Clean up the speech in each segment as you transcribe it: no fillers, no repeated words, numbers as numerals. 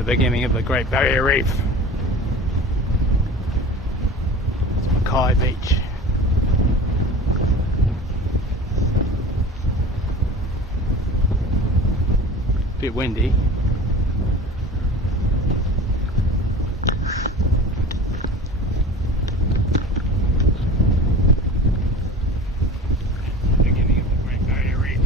the beginning of the Great Barrier Reef. It's Mackay Beach. Bit windy. Beginning of the Great Barrier Reef.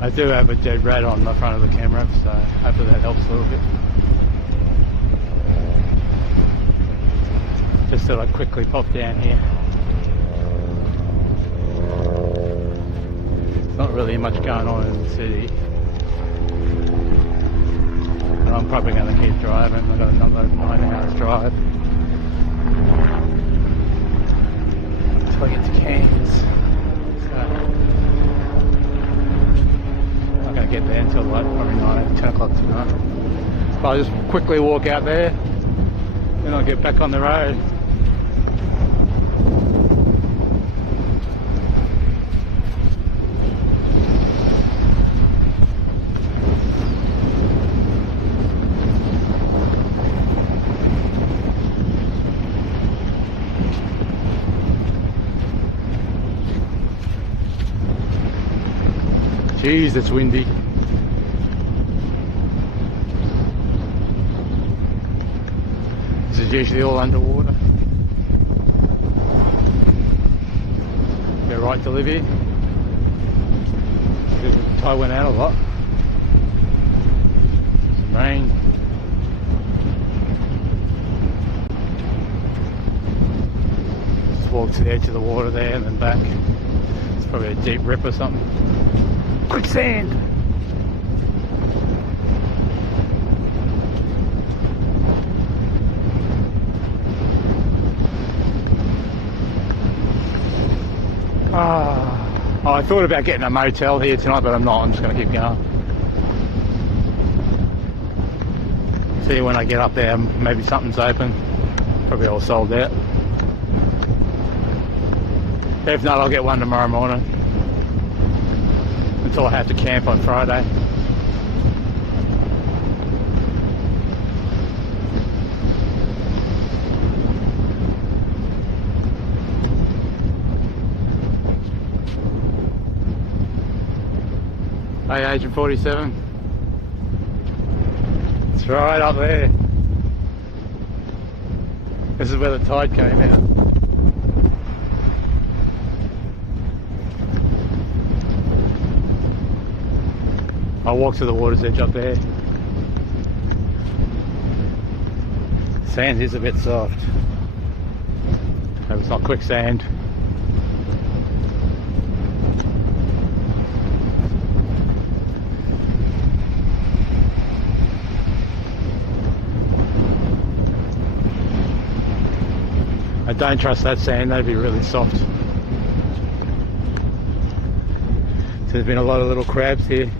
I do have a dead rat on the front of the camera, so hopefully that helps a little bit. Just thought I'd quickly pop down here. There's not really much going on in the city. And I'm probably going to keep driving. I've got another 9-hour drive until I get to Cairns. So going to get there until like probably 10 o'clock tonight. But I'll just quickly walk out there, then I'll get back on the road. Jeez, it's windy. This is usually all underwater. They're right to live here. The tide went out a lot. Some rain. Just walk to the edge of the water there and then back. It's probably a deep rip or something. Quicksand! Oh, I thought about getting a motel here tonight, but I'm not. I'm just going to keep going. See when I get up there, maybe something's open. Probably all sold out. If not, I'll get one tomorrow morning. Until I have to camp on Friday. Hey, Agent 47. It's right up there. This is where the tide came out. I'll walk to the water's edge up there. Sand is a bit soft. Hope it's not quicksand. I don't trust that sand, that'd be really soft. So there's been a lot of little crabs here.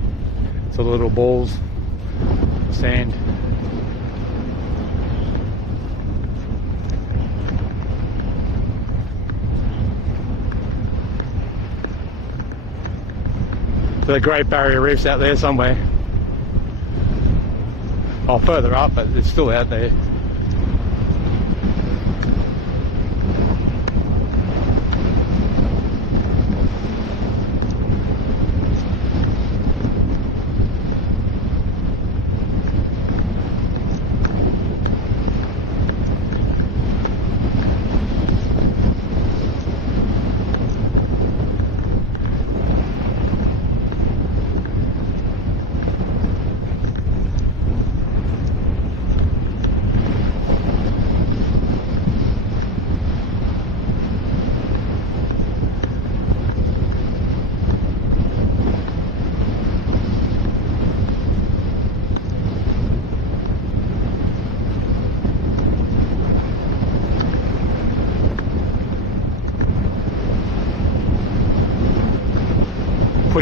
So the little balls of sand. So the Great Barrier Reef's out there somewhere. Oh, further up, but it's still out there.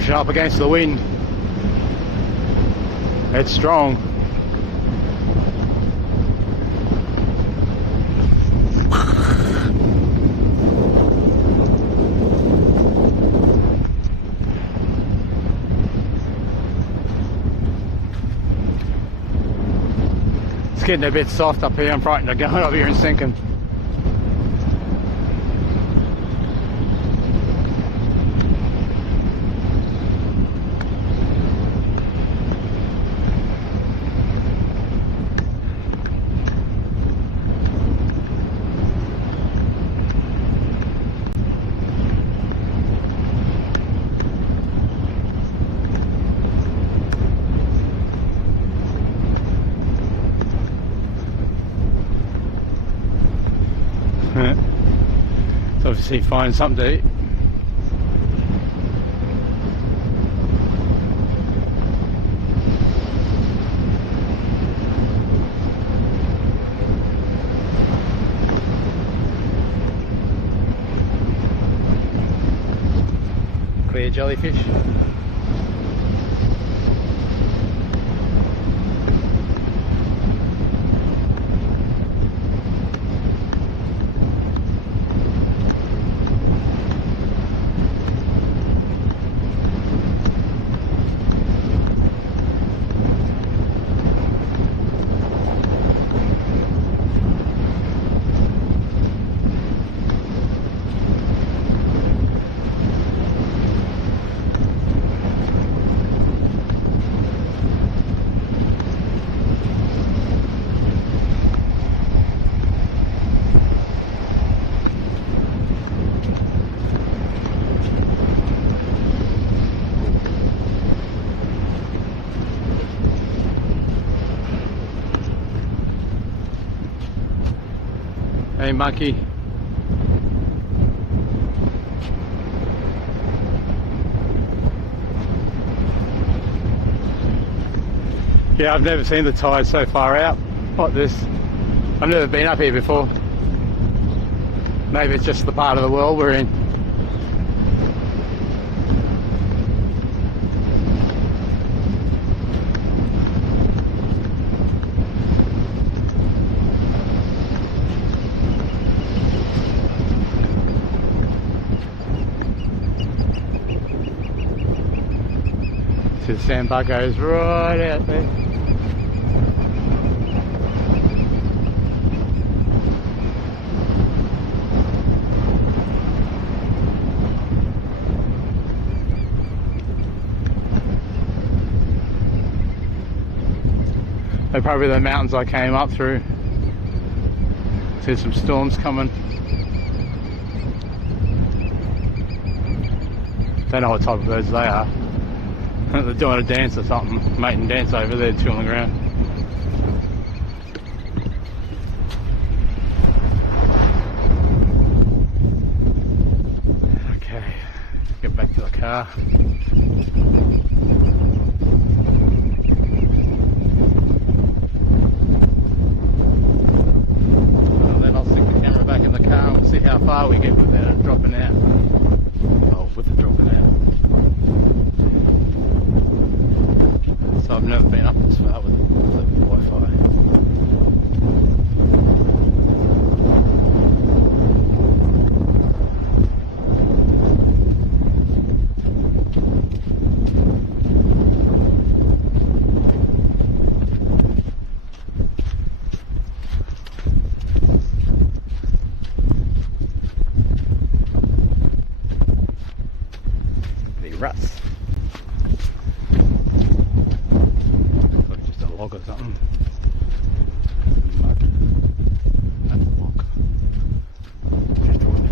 pushing up against the wind. It's strong. It's getting a bit soft up here. I'm frightened of going up here and sinking. So obviously find something to eat. Clear jellyfish. Hey Mackay. Yeah, I've never seen the tide so far out like this. I've never been up here before. Maybe it's just the part of the world we're in. The sandbar goes right out there. They're probably the mountains I came up through. See some storms coming. Don't know what type of birds they are. They're doing a dance or something, mating dance over there, two on the ground. Okay, get back to the car. Well, then I'll stick the camera back in the car and we'll see how far we get without it dropping out. Oh, with it dropping out. So I've never been up this far with the Wi-Fi. The rats. Log or something. Mud. That's a log. Driftwood.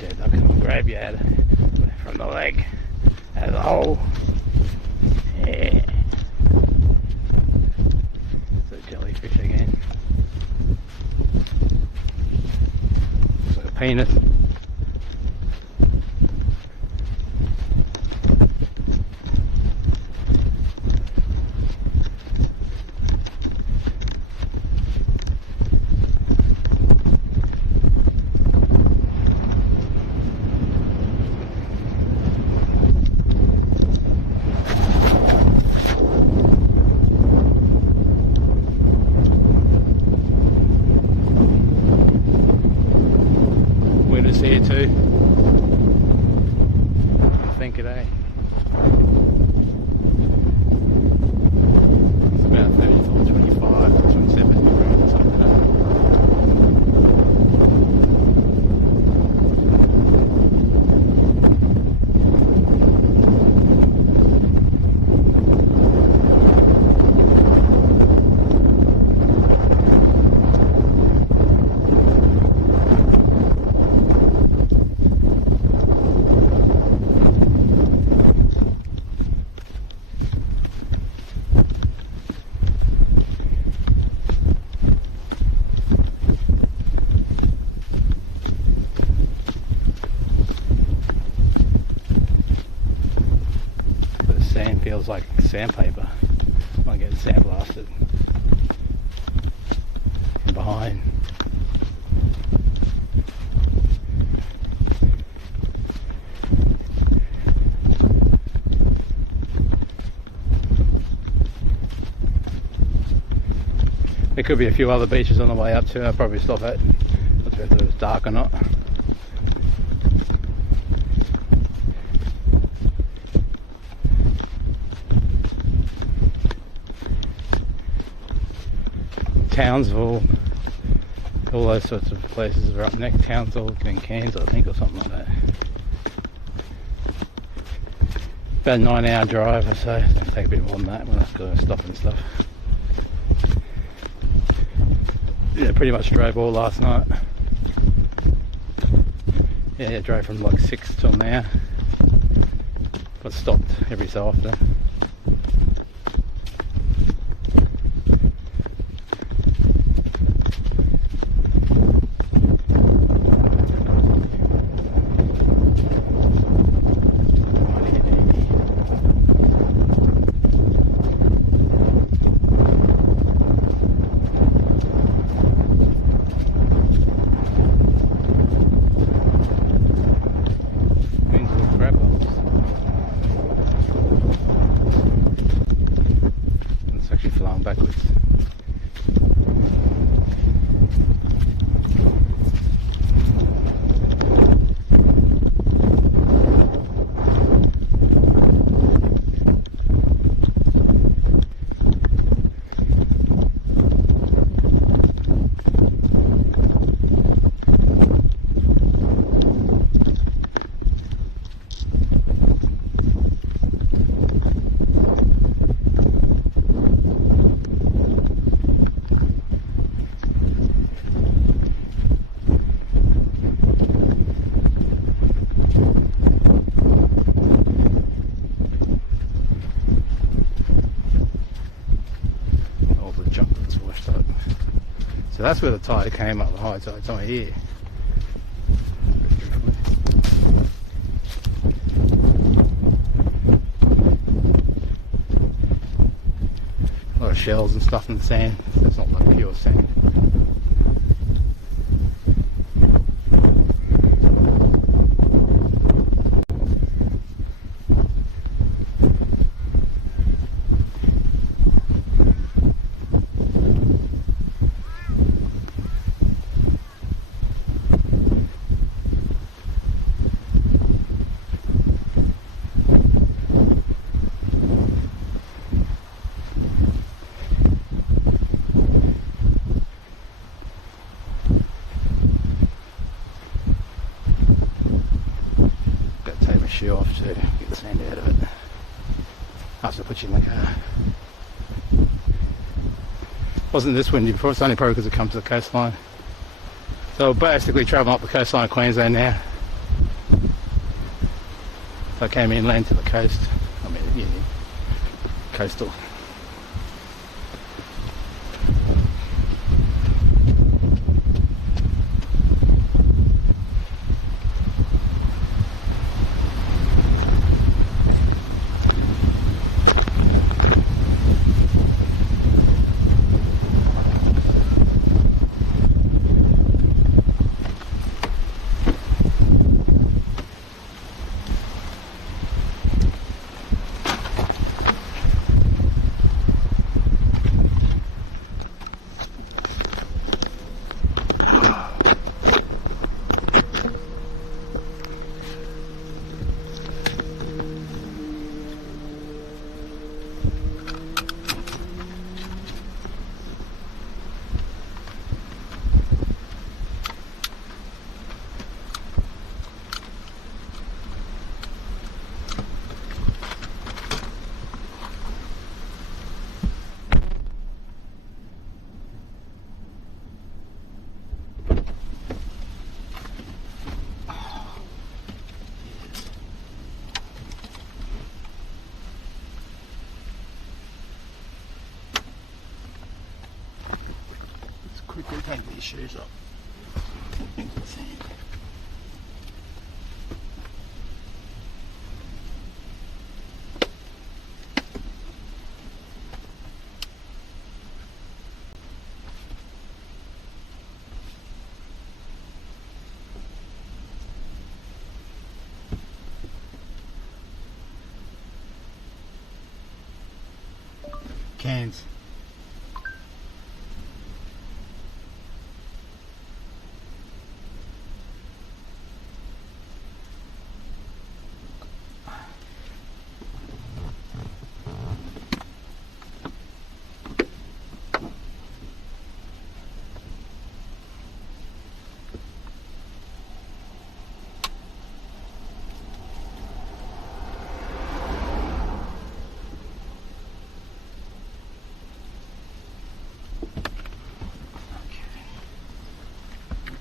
Yeah, I can grab you out from the leg out of the hole. Yeah. Jellyfish again. Looks like a penis. feels like sandpaper. I get sandblasted from behind. There could be a few other beaches on the way up too. I'll probably stop at. Not sure if it was dark or not. Townsville, all those sorts of places are up next. Townsville and Cairns, I think, or something like that. About a 9-hour drive or so. It's going to take a bit more than that when I've got to stop and stuff. Yeah, pretty much drove all last night. Yeah, drove from like 6 till now. But stopped every so often. Backwards. So that's where the tide came up, the high tide. It's over here. A lot of shells and stuff in the sand. That's not like pure sand. Shoe off to get the sand out of it. I have to put you in the car. Wasn't this windy before, it's only probably because it comes to the coastline. So basically travelling up the coastline of Queensland now. So I came inland to the coast. I mean, yeah, coastal. Quickly take these shoes up into the sand. cans.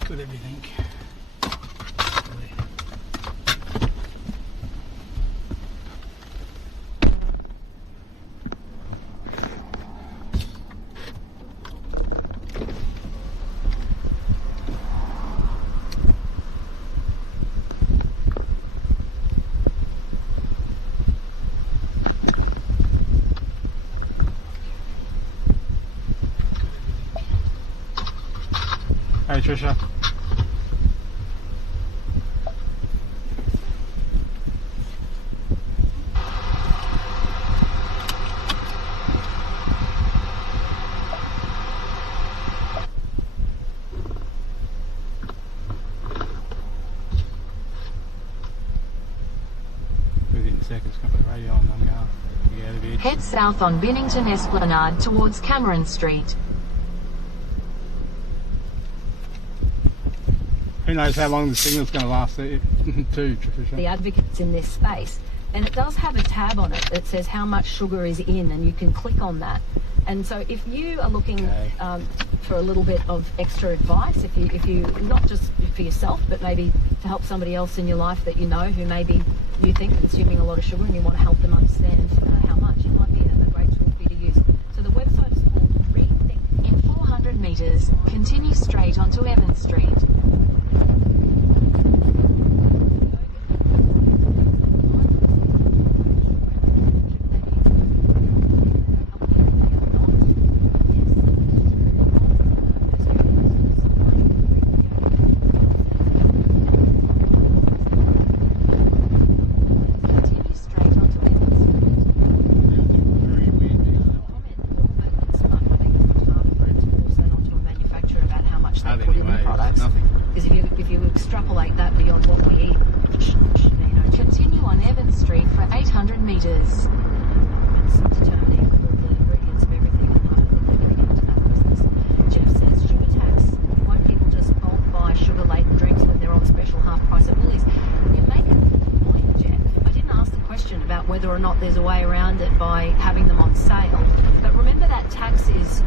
Good everything. Hey Trisha. Within seconds, can put the radio on one go. Get out of here. Head south on Binnington Esplanade towards Cameron Street. Who knows how long the signal's going to last too, Trisha. The advocates in this space, and it does have a tab on it that says how much sugar is in, and you can click on that. And so if you are looking for a little bit of extra advice, if you not just for yourself, but maybe to help somebody else in your life that you know who maybe you think consuming a lot of sugar and you want to help them understand how much, it might be a great tool for you to use. So the website is called Rethink. In 400 metres, continue straight onto Evans Street. If you extrapolate that beyond what we eat, continue on Evans Street for 800 metres. It's determining all the ingredients of everything, and I don't think we're going to get into that business. Jeff says sugar tax. Why people just bulk buy sugar-laden drinks when they're on special half price at Woolies? You make a good point, Jeff. I didn't ask the question about whether or not there's a way around it by having them on sale. But remember that tax is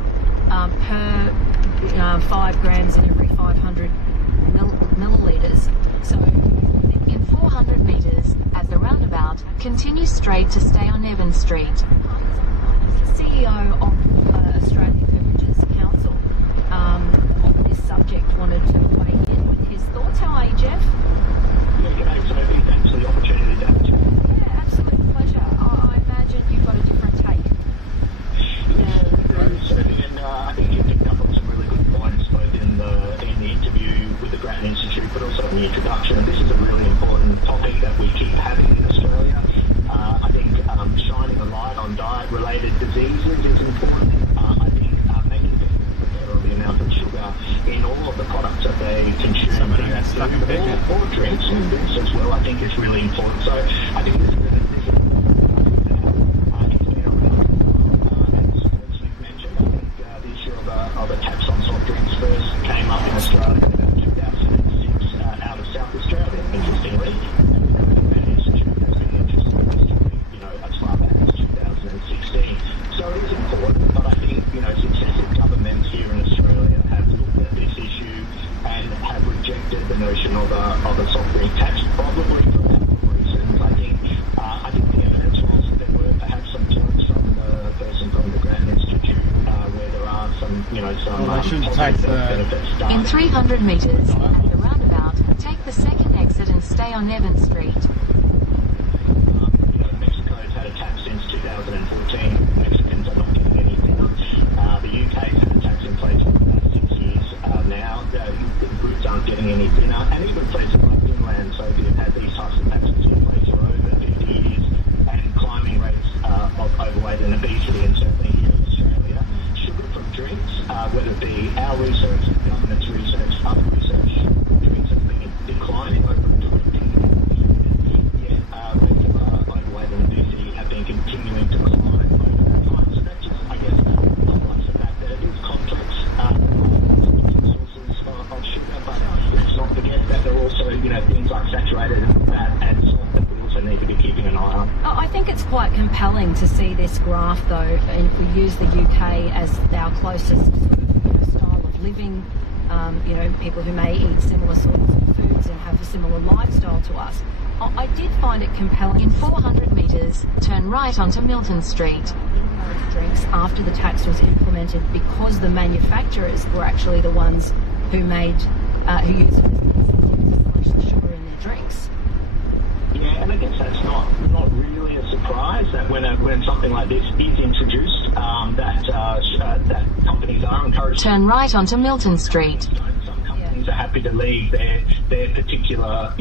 per 5 grams in every 500 millilitres. So in 400 metres at the roundabout, continue straight to stay on Evans Street. The CEO of Australian Beverages Council on this subject wanted to weigh in with his thoughts. How are you, Jeff? Yeah, g'day Sophie. Thanks for the opportunity to have a chat. Yeah, absolute pleasure. I imagine you've got a different take. Yeah, Sophie, and I think you picked up on some really good points, both in the interview with the Grattan Institute, but also in the introduction. And this is a really important topic that we keep having in Australia. I think shining a light on diet-related diseases is important. I think making people aware of the amount of sugar in all of the products that they consume, or drinks and drinks as well, I think is really important. So I think this is of a tax on soft drinks first came up in Australia in about 2006 out of South Australia, interestingly. And that institute has been interested in this topic, as far back as 2016. So it is important, but I think, successive governments here in Australia have looked at this issue and have rejected the notion of a soft drink tax, probably for a couple of reasons. I think the evidence was that there were perhaps some talks from the person from the Grattan Institute where there are some benefits done. In 300 metres at the roundabout, take the second exit and stay on Evans Street. Mexico's had a tax since 2014. Mexicans are not getting anything. The UK's had a tax in place for about 6 years now. The groups aren't getting any thinner. And even places like Finland, so they've had these types of taxes in place for over 50 years, and climbing rates of overweight and obesity, and certainly here in our research, the government's research, other research, drinks have been declining over 20 years. Yet regular overweight and obesity have been continuing to climb over that time. So that just, I guess, highlights the fact that it is complex sources of sugar, but let's not forget that there are also, things like saturated fat and salt that we also need to be keeping an eye on. I think it's quite compelling to see this graph, though, and if we use the UK as our closest sort of, style of living, people who may eat similar sorts of foods and have a similar lifestyle to us. I did find it compelling. In 400 metres, turn right onto Milton Street. Those drinks, after the tax was implemented, because the manufacturers were actually the ones who made, who used it as the sugar in their drinks. Yeah, and I guess that's not really a surprise that when something like this is introduced, that companies are encouraged. Turn right onto Milton Street. Some companies are happy to leave their particular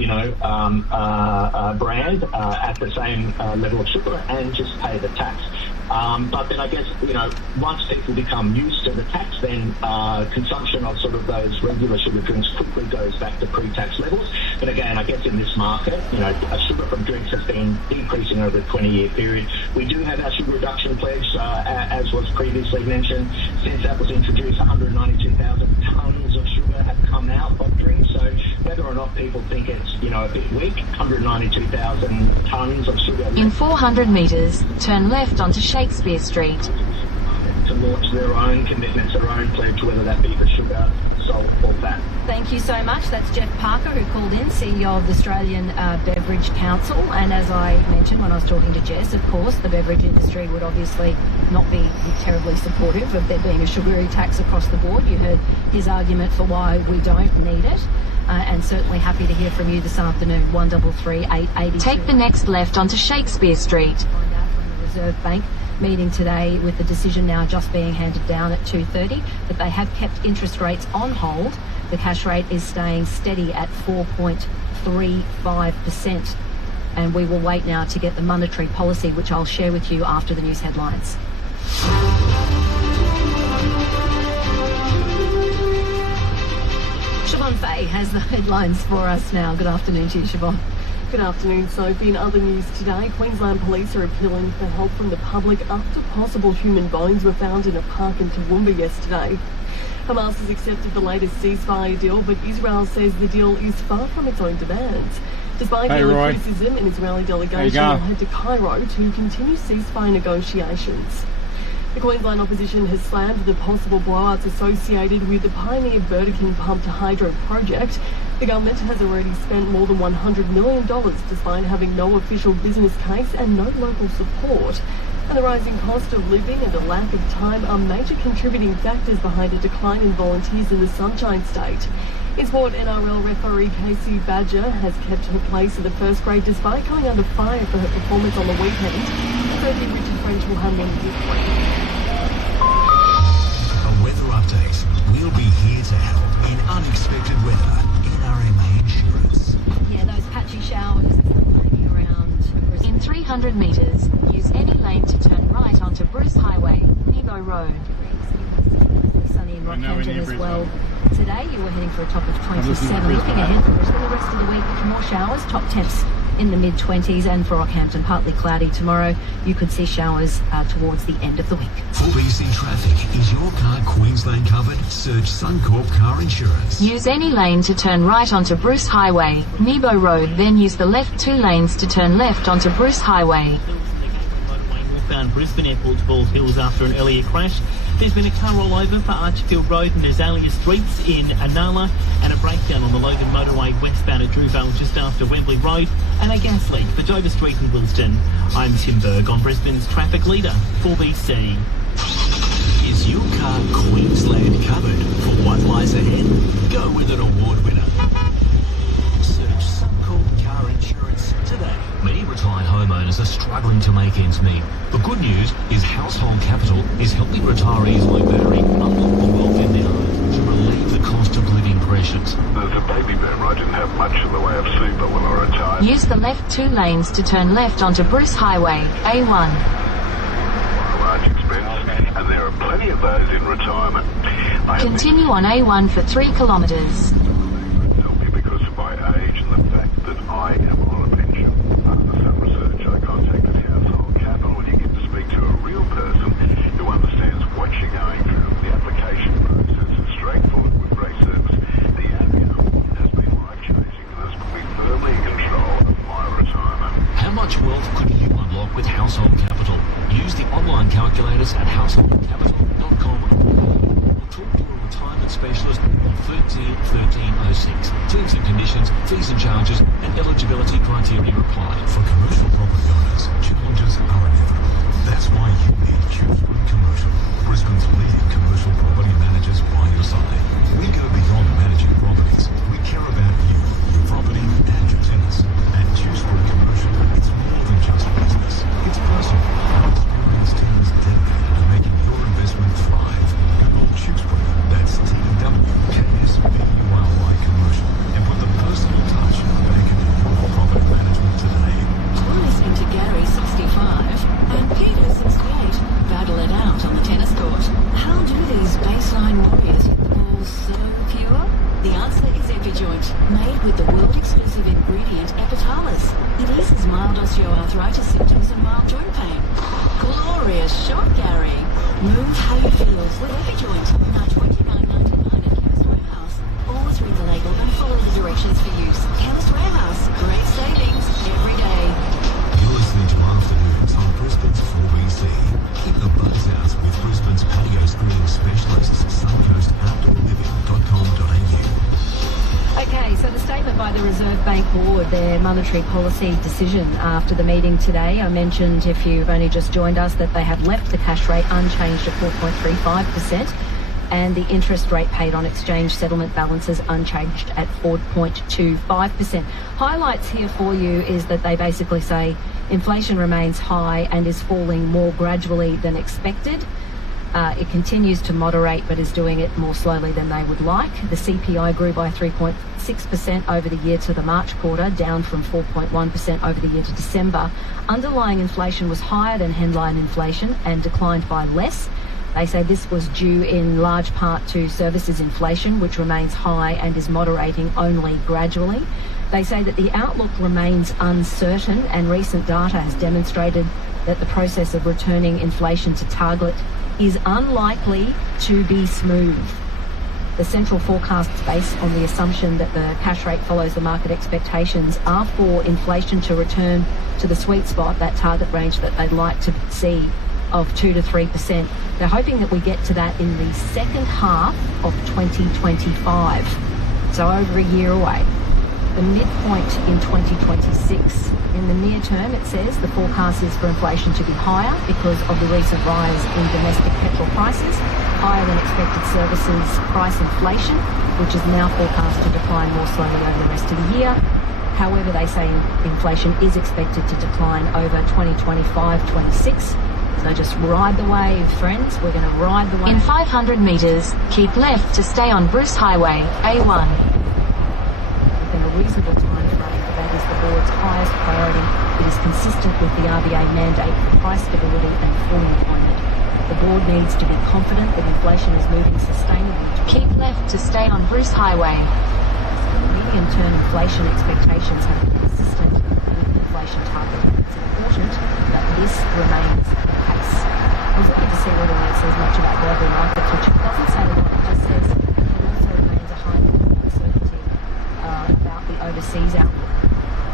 brand at the same level of sugar and just pay the tax. But then I guess, once people become used to the tax, then consumption of sort of those regular sugar drinks quickly goes back to pre-tax levels. But again, I guess in this market, sugar from drinks has been decreasing over a 20-year period. We do have our sugar reduction pledge, as was previously mentioned. Since that was introduced, 192,000 tonnes of sugar have come out of drinks. So whether or not people think it's, a bit weak, 192,000 tonnes of sugar. In 400 metres, turn left onto Shakespeare Street. To launch their own commitments, their own pledge, whether that be for sugar, salt or fat. Thank you so much. That's Jeff Parker, who called in, CEO of the Australian Beverage Council. And as I mentioned when I was talking to Jess, of course, the beverage industry would obviously not be terribly supportive of there being a sugary tax across the board. You heard his argument for why we don't need it. And certainly happy to hear from you this afternoon, 133 882. Take the next left onto Shakespeare Street. Find out from the Reserve Bank meeting today, with the decision now just being handed down at 2:30, that they have kept interest rates on hold. The cash rate is staying steady at 4.35%. And we will wait now to get the monetary policy, which I'll share with you after the news headlines. Siobhan Fay has the headlines for us now. Good afternoon to you, Siobhan. Good afternoon, Sophie. In other news today, Queensland Police are appealing for help from the public after possible human bones were found in a park in Toowoomba yesterday. Hamas has accepted the latest ceasefire deal, but Israel says the deal is far from its own demands. Despite criticism, an Israeli delegation will head to Cairo to continue ceasefire negotiations. The Queensland opposition has slammed the possible blowouts associated with the Pioneer Burdekin pump-to-hydro project. The government has already spent more than $100 million despite having no official business case and no local support. And the rising cost of living and a lack of time are major contributing factors behind a decline in volunteers in the Sunshine State. In sport, NRL referee Casey Badger has kept her place in the first grade despite coming under fire for her performance on the weekend. Sophie Richard French will have more news. A weather update. We'll be here to help in unexpected weather. NRMA Insurance. Yeah, those patchy showers maybe around. In 300 metres, use any lane to turn right onto Bruce Highway, Nebo Road. Sunny in Rockhampton as well. Today you were heading for a top of 27. Looking ahead for the rest of the week, more showers, top temps in the mid-20s, and for Rockhampton, partly cloudy tomorrow. You could see showers towards the end of the week. For BC Traffic, is your car Queensland covered? Search Suncorp Car Insurance. Use any lane to turn right onto Bruce Highway, Nebo Road, then use the left 2 lanes to turn left onto Bruce Highway. Northbound Brisbane Airport to Bald Hills after an earlier crash. There's been a car rollover for Archfield Road and Azalea Streets in Anala, and a breakdown on the Logan Motorway westbound at Drewvale just after Wembley Road, and a gas leak for Dover Street in Wilston. I'm Tim Berg on Brisbane's traffic leader for BC. Is your car Queensland covered? For what lies ahead, go with an award winner. Search Suncorp Car Insurance today. Many retired homeowners are struggling to make ends meet. The good news is Household Capital is helping retirees like Barry unlock the wealth in their home to relieve the cost of living pressures. As a baby boomer, I didn't have much in the way of super when I retired. Use the left 2 lanes to turn left onto Bruce Highway, A1. A large expense, and there are plenty of those in retirement. Continue on A1 for 3 kilometres. Simply because of my age and the fact that I am on a pension. After some research, I contacted Household Capital, and you get to speak to a real person who understands what you're going through. The application process is straightforward with great service. The outcome has been life-changing and has put me firmly in control of my retirement. How much wealth could you unlock with Household Capital? Use the online calculators at householdcapital.com or talk to a retirement specialist on 13 1306. Terms and conditions, fees and charges and eligibility criteria apply. For commercial property owners, challenges are inevitable. That's why you need Queensland Commercial, Brisbane's leading commercial property managers by your side. We go beyond managing properties. We care about you, your property and your tenants. At Queensland Commercial, it's more than just business. It's personal. Our experienced team is dedicated to making your investment thrive. Google Queensland, that's TWKSBURY Commercial, and put the personal touch back into your property management today. We're listening to Gary, 65, and Peter, 68, battle it out on the tennis court. How do these baseline warriors hit the ball so pure? The answer is EpiJoint, made with the world-exclusive ingredient Epitalis. It eases mild osteoarthritis symptoms and mild joint pain. Glorious shot, Gary. Move how you feel with EpiJoint. Now $29.99 at Chemist Warehouse. Always read the label and follow the directions for use. Chemist Warehouse. Great savings every day. You're listening to Afternoons on Brisbane's 4BC. Keep the buzz out with Brisbane's patio screening specialists, suncoastoutdoorliving.com.au. Okay, so the statement by the Reserve Bank Board, their monetary policy decision after the meeting today. I mentioned, if you've only just joined us, that they have left the cash rate unchanged at 4.35% and the interest rate paid on exchange settlement balances unchanged at 4.25%. Highlights here for you is that they basically say inflation remains high and is falling more gradually than expected. It continues to moderate, but is doing it more slowly than they would like. The CPI grew by 3.6% over the year to the March quarter, down from 4.1% over the year to December. Underlying inflation was higher than headline inflation and declined by less. They say this was due in large part to services inflation, which remains high and is moderating only gradually. They say that the outlook remains uncertain, and recent data has demonstrated that the process of returning inflation to target is unlikely to be smooth. The central forecasts, based on the assumption that the cash rate follows the market expectations, are for inflation to return to the sweet spot, that target range that they'd like to see of 2 to 3%. They're hoping that we get to that in the second half of 2025, so over a year away. The midpoint in 2026. In the near term, it says the forecast is for inflation to be higher because of the recent rise in domestic petrol prices, higher than expected services price inflation, which is now forecast to decline more slowly over the rest of the year. However, they say inflation is expected to decline over 2025-26. So just ride the wave, friends. We're going to ride the wave. In 500 metres, keep left to stay on Bruce Highway, A1. Within a reasonable time frame, that is the board's highest priority. It is consistent with the RBA mandate for price stability and full employment. The board needs to be confident that inflation is moving sustainably. Keep left to stay on Bruce Highway. Medium-term inflation expectations have been consistent with inflation target. It's important that this remains the case. I was looking to see whether it says much about global markets, which it doesn't say a lot. It just says it also remains a high level of uncertainty about the overseas outlook.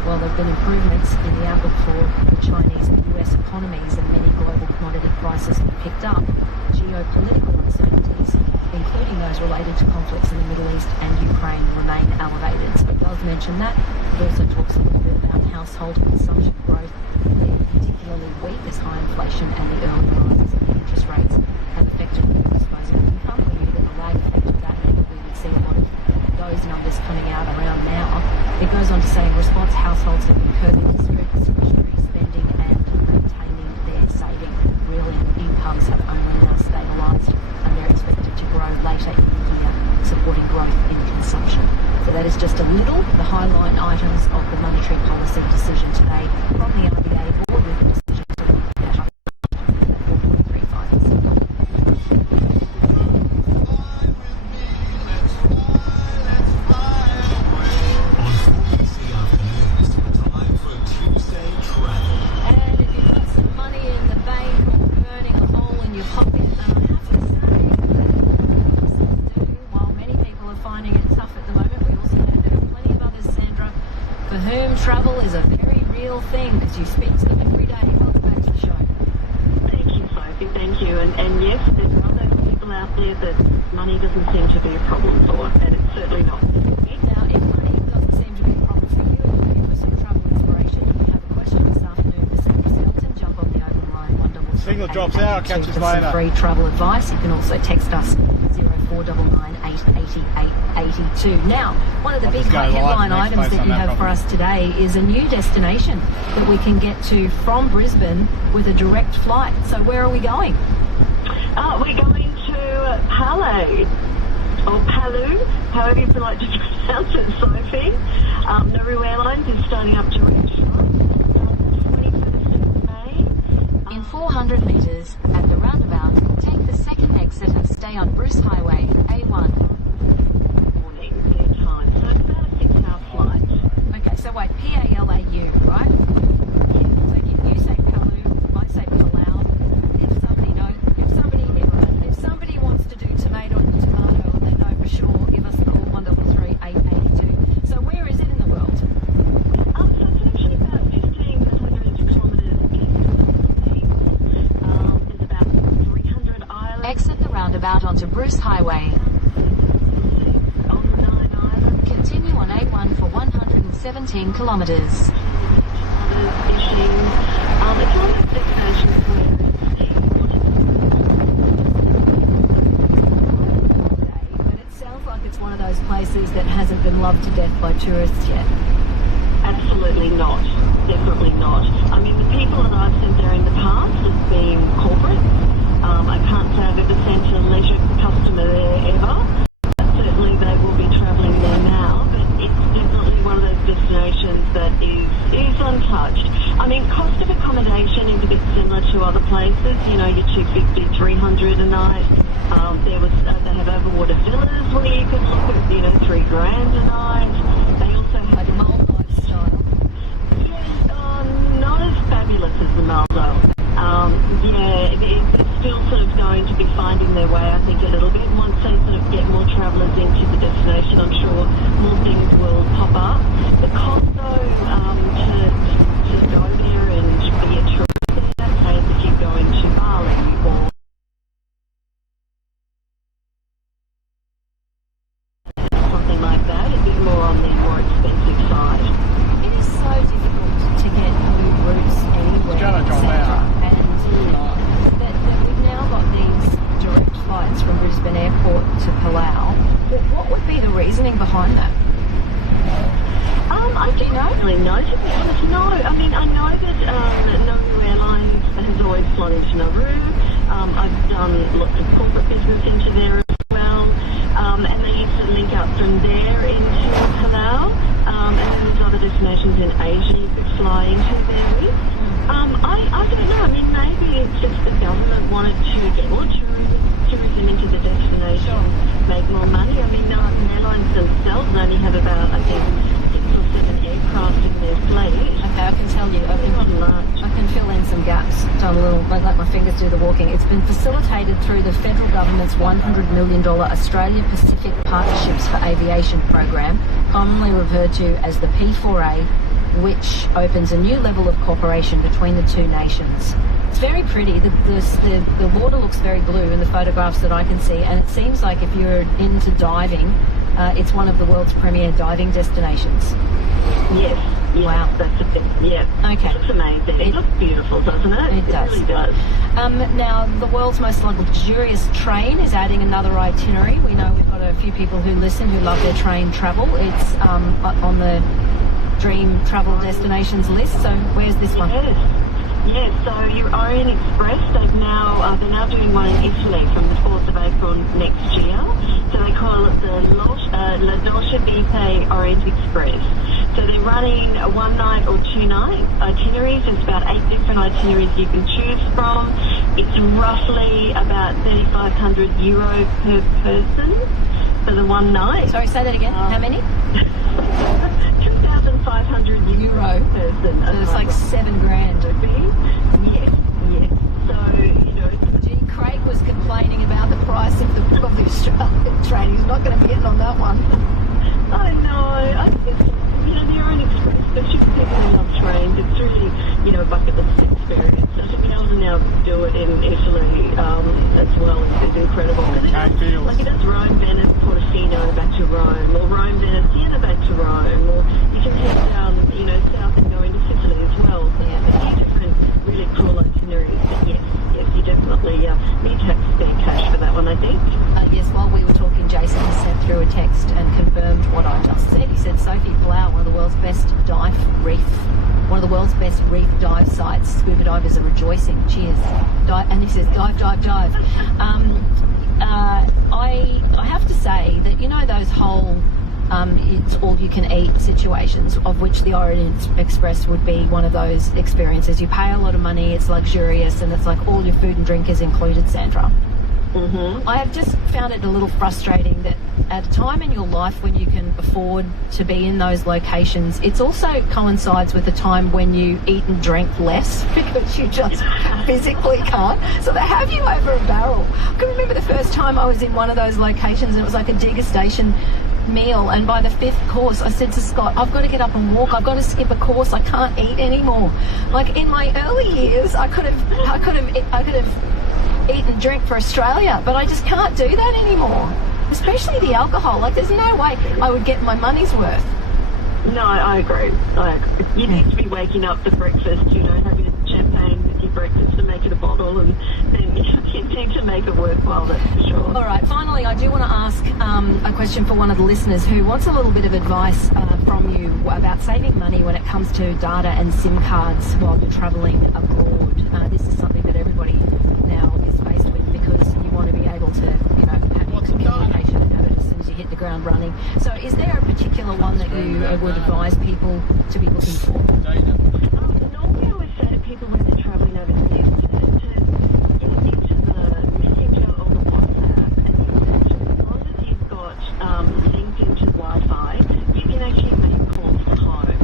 While there have been improvements in the outlook for the Chinese and US economies, and many global commodity prices have picked up, geopolitical uncertainties, including those related to conflicts in the Middle East and Ukraine, remain elevated. So it does mention that. It also talks a little bit about household consumption growth being particularly weak as high inflation and the early rises in the interest rates have affected real disposable income. We knew that the lag effect of that meant that we would see a lot of those numbers coming out around now. It goes on to say, in response, households have been curbing discretionary spending and maintaining their saving. Real incomes have only now stabilised, and they're expected to grow later in the year, supporting growth in consumption. So that is just a little, the highlight items of the monetary policy decision today from the RBA board, with the decision to leave the 4.35%. travel is a very real thing because you speak to them every day. Welcome back to the show. Thank you, Sophie. Thank you. And yes, there are those people out there that money doesn't seem to be a problem for, and it's certainly not. Now, if money doesn't seem to be a problem for you and you're looking for some travel inspiration, if you have a question this afternoon for Sarah Skelton, jump on the open line 133. Signal drops out, catch us for later. some free travel advice. You can also text us 0499 880 882. Now, one of the big headline items that you have for us today is a new destination that we can get to from Brisbane with a direct flight. So where are we going? We're going to Palau, or Palau, however you like to pronounce it, Sophie. Nauru Airlines is starting up direct flights on the 21st of May. In 400 metres at the roundabout, take the second exit and stay on Bruce Highway, A1. Morning, their time. So it's about a 6-hour flight. Okay, so wait, P-A-L-A-U, right? So you say Palau, I say Palau. If somebody wants to do tomato and they know for sure, give us the call 133 882. So where is it in the world? So it's actually about 1,500 kilometres east. There's about 300 islands. Exit the roundabout onto Bruce Highway. On the 9 islands. Continue on A1 for 117 kilometres. Fishing. It's one of those destinations where but it sounds like it's one of those places that hasn't been loved to death by tourists yet. absolutely not. Definitely not. I mean, the people that I've sent there in the past have been corporate. I can't say I've ever sent a leisure customer there ever. Certainly they will be travelling there now, but it's definitely one of those destinations that is untouched. I mean, cost of accommodation is a bit similar to other places. You know, your $250, $300 a night. They have overwater villas where you could look at, you know, $3,000 a night. They also have Maldives style. Yeah, not as fabulous as the Maldives. It's still sort of going to be finding their way, I think, a little bit. Once they sort of get more travellers into the destination, I'm sure more things will pop up. The cost, though, to go there and be a tourist there, say if you're going to Bali or something like that, it'd be more on the more expensive side. It is so difficult to get new routes anywhere, etc. And that we've now got these direct flights from Brisbane Airport to Palau. What would be the reasoning behind that? I don't really know, to be honest. No, I mean, I know that Nauru Airlines has always flown into Nauru. I've done lots of corporate business into there as well. And they used to link up from there into Palau. And then there's other destinations in Asia you could fly into there. I don't know. I mean, maybe it's just the government wanted to get more tourism into the destination, make more money. I mean, airlines themselves only have about, I think, 6 or 7 aircraft in their fleet. Okay, I can tell you. I can fill in some gaps. Done a little, let my fingers do the walking. It's been facilitated through the federal government's $100 million Australia Pacific Partnerships for Aviation program, commonly referred to as the P4A, which opens a new level of cooperation between the two nations. It's very pretty. The water looks very blue in the photographs that I can see, and it seems like if you're into diving, it's one of the world's premier diving destinations. Yes. Wow. That's a thing. Yeah. Okay. It's amazing. It looks beautiful, doesn't it? It does. It really does. Now, the world's most luxurious train is adding another itinerary. We know we've got a few people who listen who love their train travel. It's on the dream travel destinations list. So where's this one? Yes, so your Orient Express, they're now doing one in Italy from the 4th of April next year. So they call it the La Dolce Vita Orient Express. So they're running a 1-night or 2-night itineraries. There's about 8 different itineraries you can choose from. It's roughly about €3,500 per person for the 1 night. Sorry, say that again. How many? 2,500 euro per person. So it's like $7,000. Yes. So, you know. Gee, Craig was complaining about the price of the Australian train. He's not going to be getting on that one. I know. I guess, you know, the Orient Express, especially you know, bucket list experience. So to be able to now do it in Italy as well is incredible. Like it does Rome, Venice, Portofino back to Rome, or Rome, Venice, Siena back to Rome, or you can head down, you know, south and go into Sicily as well. So yeah, a few different really cool itineraries. But yes, you definitely need to have spare cash for that one, I think. Yes, while we were talking, Jason has sent through a text and confirmed what I just said. He said, Sophie Blau, one of the world's best one of the world's best reef dive sites. Scuba divers are rejoicing. Cheers. And he says, dive. I have to say that, you know, those whole it's all you can eat situations, of which the Orient Express would be one of those experiences. You pay a lot of money, it's luxurious, and it's like all your food and drink is included, Sandra. Mm-hmm. I have just found it a little frustrating that at a time in your life when you can afford to be in those locations, it also coincides with a time when you eat and drink less because you just physically can't. So they have you over a barrel. I can remember the first time I was in one of those locations and it was like a degustation meal, and by the 5th course I said to Scott, I've got to get up and walk, I've got to skip a course, I can't eat anymore. Like in my early years I could have eat and drink for Australia, but I just can't do that anymore, especially the alcohol. Like there's no way I would get my money's worth. No, I agree. You need to be waking up for breakfast, you know, having a champagne with your breakfast and make it a bottle, and then you need to make it worthwhile, that's for sure. All right, finally, I do want to ask a question for one of the listeners who wants a little bit of advice from you about saving money when it comes to data and SIM cards while you're travelling abroad. This is something that everybody now is faced with because you want to be able to, you know, have your communication as soon as you hit the ground running. So is there a particular one that you would advise people to be looking for? Normally I always say to people when they're travelling overseas to get into the Messenger or the WhatsApp, and as long as you've got linked into Wi-Fi, you can actually make calls to home.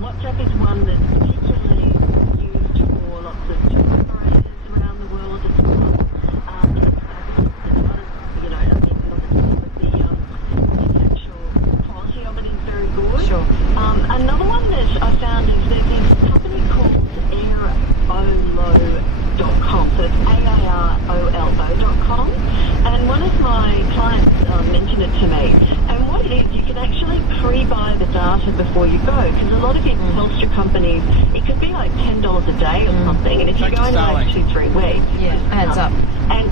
WhatsApp is one that's particularly used for lots of tour operators around the world as well. You know, I think the actual quality of it is very good. Sure. Another one that I found is there's this company called airolo.com, so it's AAROLO.com, and one of my clients mentioned it to me, and what it is, you can actually pre-buy the data before you go, because a lot of these Telstra companies, it could be like $10 a day or something, and if you're going like 2-3 weeks, adds up. And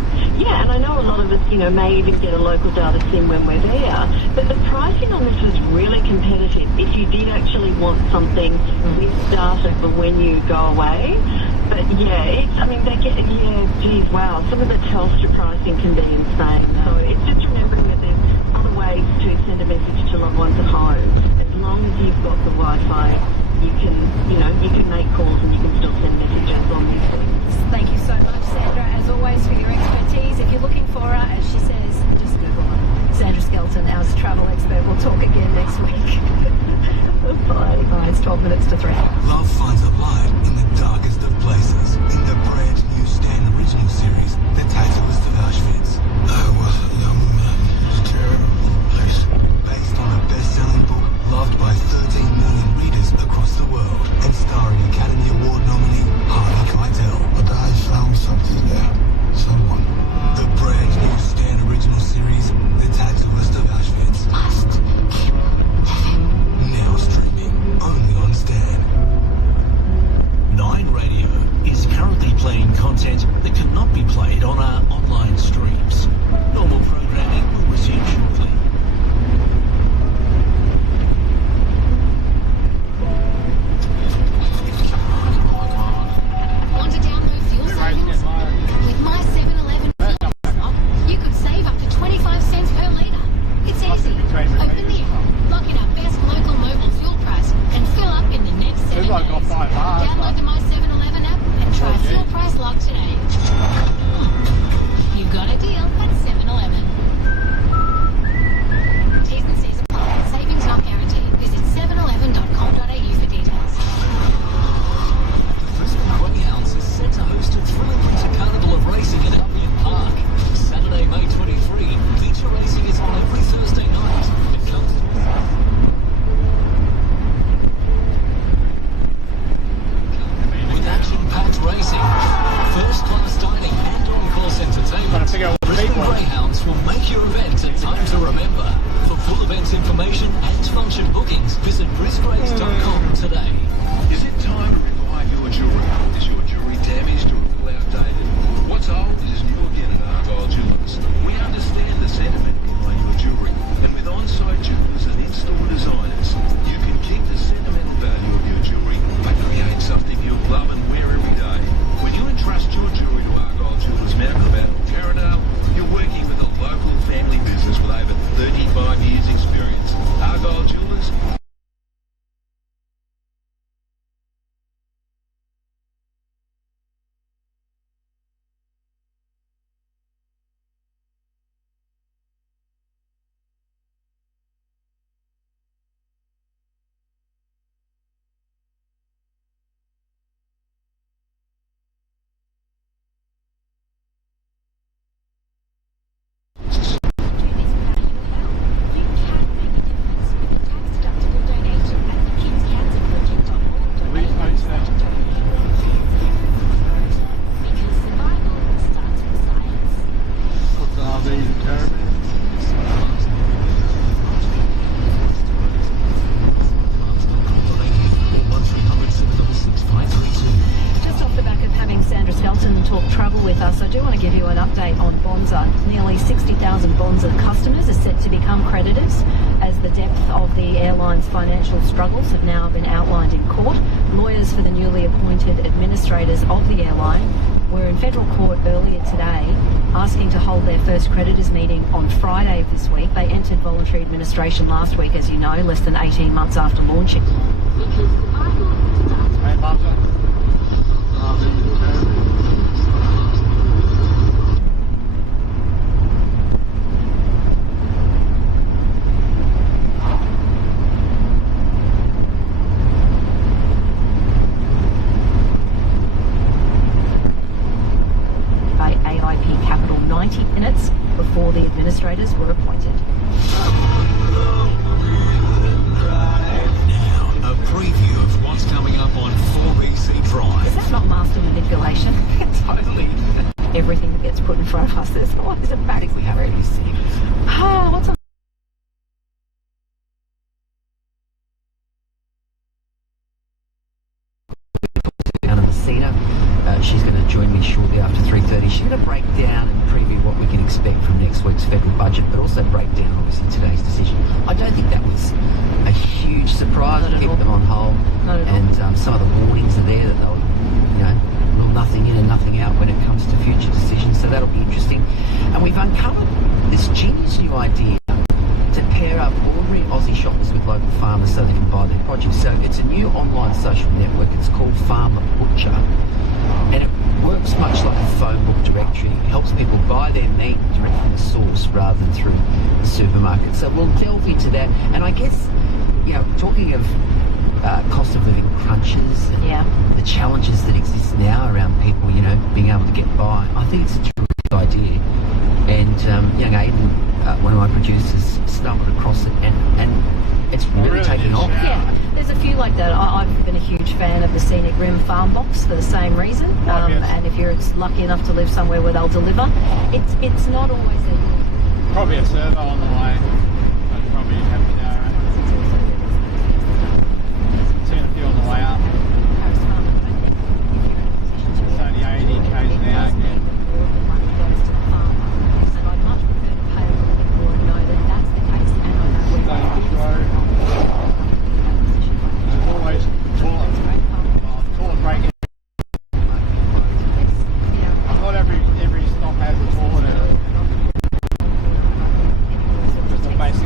I know a lot of us, you know, may even get a local data SIM when we're there, but the pricing on this is really competitive if you did actually want something with data for when you go away. But geez, wow, some of the Telstra pricing can be insane. So it's just remembering that there's other ways to send a message to loved ones at home. As long as you've got the Wi-Fi, you can make calls and you can still send messages on these things. Thank you so much, Sandra, as always, for your expertise. If you're looking for her, as she says, just Google her. Sandra Skelton, our travel expert. We'll talk again next week. Bye. Bye. It's 12 minutes to 3. Love finds a light in the darkest of places. In the brand new Stan Original series, The Tattooist of Auschwitz. I was a young man. It was a terrible place. Based on a best-selling book, loved by 13 million readers across the world, and starring Academy Award nominee Harvey Keitel. But I found something there. Someone. The brand Greyhounds will make your event a time to remember. For full events information and function bookings, visit brisgrades.com today. Is it time to revive your jewellery? Is your jewellery damaged or a little outdated? What's old is new again at Argyle Jewellers. We understand the sentiment behind your jewellery, and with on-site jewellers and in-store designers, you can keep the sentimental value of your jewellery but create something you'll love and wear every day. When you entrust your jewellery to Argyle Jewellers, Mount Gravatt or Carradale, you're working with a local family business with over 35 years experience. Argyle Jewellers. I do want to give you an update on Bonza. Nearly 60,000 Bonza customers are set to become creditors as the depth of the airline's financial struggles have now been outlined in court. Lawyers for the newly appointed administrators of the airline were in federal court earlier today asking to hold their first creditors meeting on Friday of this week. They entered voluntary administration last week, as you know, less than 18 months after launching. Hey, Bonza. Before the administrators were appointed. Now, a preview of what's coming up on 4BC Drive. Is that not master manipulation? Totally. Everything that gets put in front of us, there's always a back. We have already seen it. Oh, what's on? Down in the Cena. She's going to join me shortly after 3:30. She's going to break down and preview what we can expect from next week's federal budget, but also break down, obviously, today's decision. I don't think that was a huge surprise to keep them on hold. And some of the warnings are there that they'll, rule nothing in and nothing out when it comes to future decisions. So that'll be interesting. And we've uncovered this genius new idea to pair up ordinary Aussie shoppers with local farmers so they can buy their produce. So it's a new online social network. It's called Farmer Butcher. And it works much like a phone book directory. It helps people buy their meat direct from the source rather than through the supermarket. So we'll delve into that. And I guess, talking of cost of living crunches and the challenges that exist now around people, being able to get by, I think it's a terrific idea. And young Aidan, one of my producers, stumbled across it and it's really taking off. Yeah, there's a few like that. I've been a huge fan of the Scenic Rim Farm Box for the same reason. And if you're lucky enough to live somewhere where they'll deliver, it's not always there. Probably a servo on the way. I'd probably have to go. Seen a few on the way up. It's only 80 k's an hour again. There's always toilet breaking. Not every stop has a toilet in it. Just a basic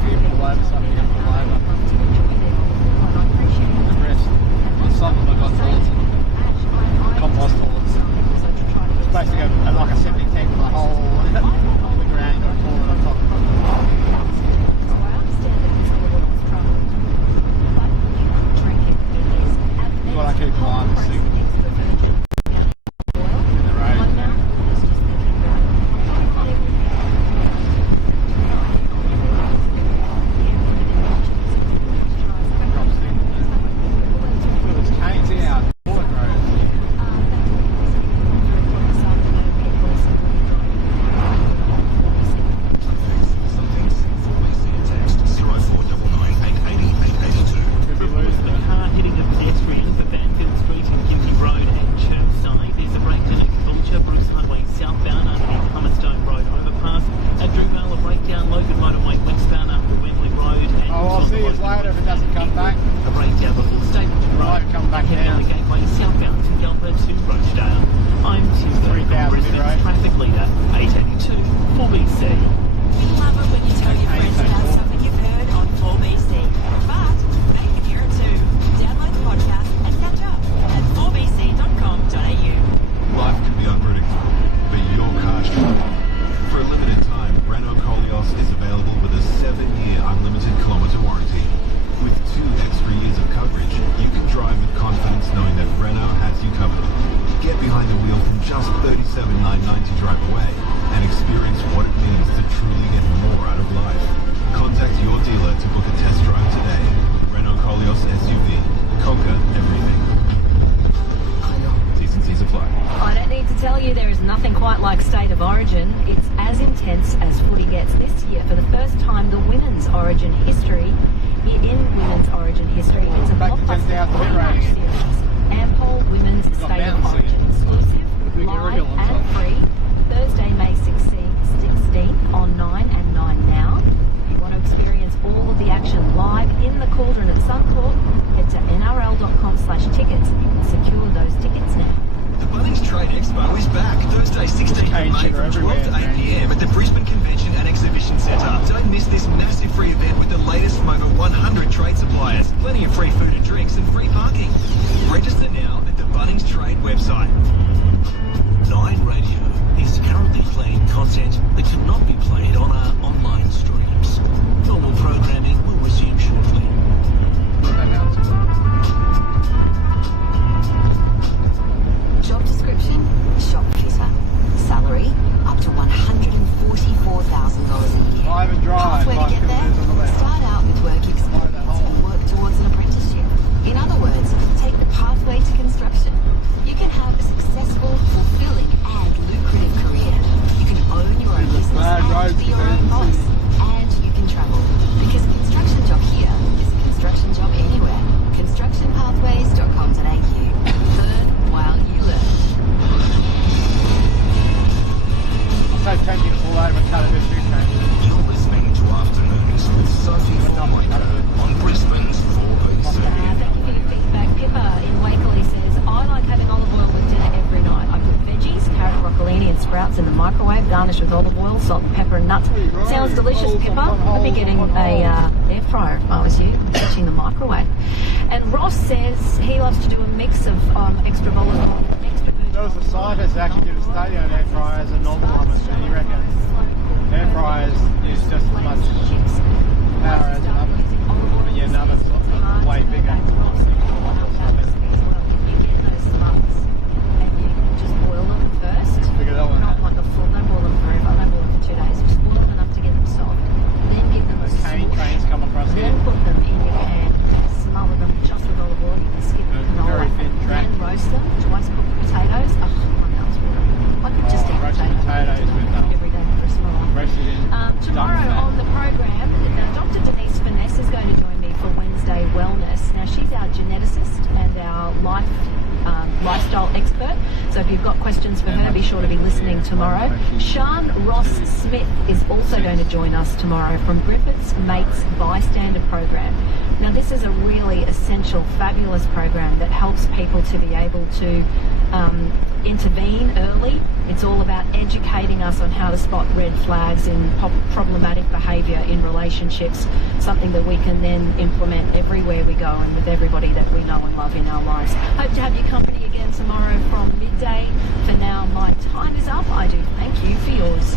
gets this year for the first time the Women's Origin History. In Women's Origin History, it's a Back to blockbuster 10,000 bit three-part rating. series. Ampol Women's got State of mountains Origin, again. exclusive, Big live aerial on and top. free, Thursday, May 16th on 9 and 9 Now. If you want to experience all of the action live in the Cauldron at Suncorp, head to nrl.com/tickets and secure those tickets now. The Bunnings Trade Expo is back Thursday 16th of May from 12 to 8 p.m. at the Brisbane Convention and Exhibition Centre. Don't miss this massive free event with the latest from over 100 trade suppliers, plenty of free food and drinks and free parking. Register now at the Bunnings Trade website. Nine Radio is currently playing content that cannot be played on our online streams. Normal programming will resume shortly. Job description, shop fitter. Salary, up to $144,000 a year. Drive and drive. Pathway to get there? Start out with work experience and work towards an apprenticeship. In other words, take the pathway to construction. You can have a successful, fulfilling and lucrative career. You can own your own business and be your own boss. And you can travel. Because a construction job here is a construction job anywhere. Constructionpathways.com.au. Learn while you learn. So tempting to pull over and cut a bit of food train. You're listening to Afternoons with Sophie Formica on Brisbane's 4B Thank you for your feedback. Pippa in Wakeley says, I like having olive oil with dinner every night. I put veggies, carrot, broccolini and sprouts in the microwave, garnish with olive oil, salt and pepper and nuts. Sounds delicious, Pippa. I'd be getting a air fryer if I was you, touching the microwave. And Ross says he loves to do a mix of extra olive oil and extra virgin There was a scientist that actually did a study on air fryers and normal ovens, and he reckons air fryers use just as much power as an oven. But yeah, an oven's way bigger. Figure that one out. Not like a full, don't boil them forever, don't boil them for 2 days. Just boil them enough to get them soft. Then give them a The cane swoosh. trains come across Then here. put them in your pan, smother them just with olive oil. You can skip the Very canola. thin track. Then roast them, twice cooked potatoes. Oh, my mouth's watering. I could just eat roasted potatoes with every day for Christmas. roasted in Tomorrow duck fat. on the program, now Dr. Denise Finesse is going to join me for Wednesday Wellness. Now she's our geneticist and our lifestyle expert. So if you've got questions for her, be sure to be listening tomorrow. Sian Ross Smith is also going to join us tomorrow from Griffith's Mates Bystander Program. Now this is a really essential, fabulous program that helps people to be able to intervene early. It's all about educating us on how to spot red flags in problematic behaviour in relationships, something that we can then implement everywhere we go and with everybody that we know and love in our lives. Hope to have your company again tomorrow from midday. For now, my time is up. I do thank you for yours.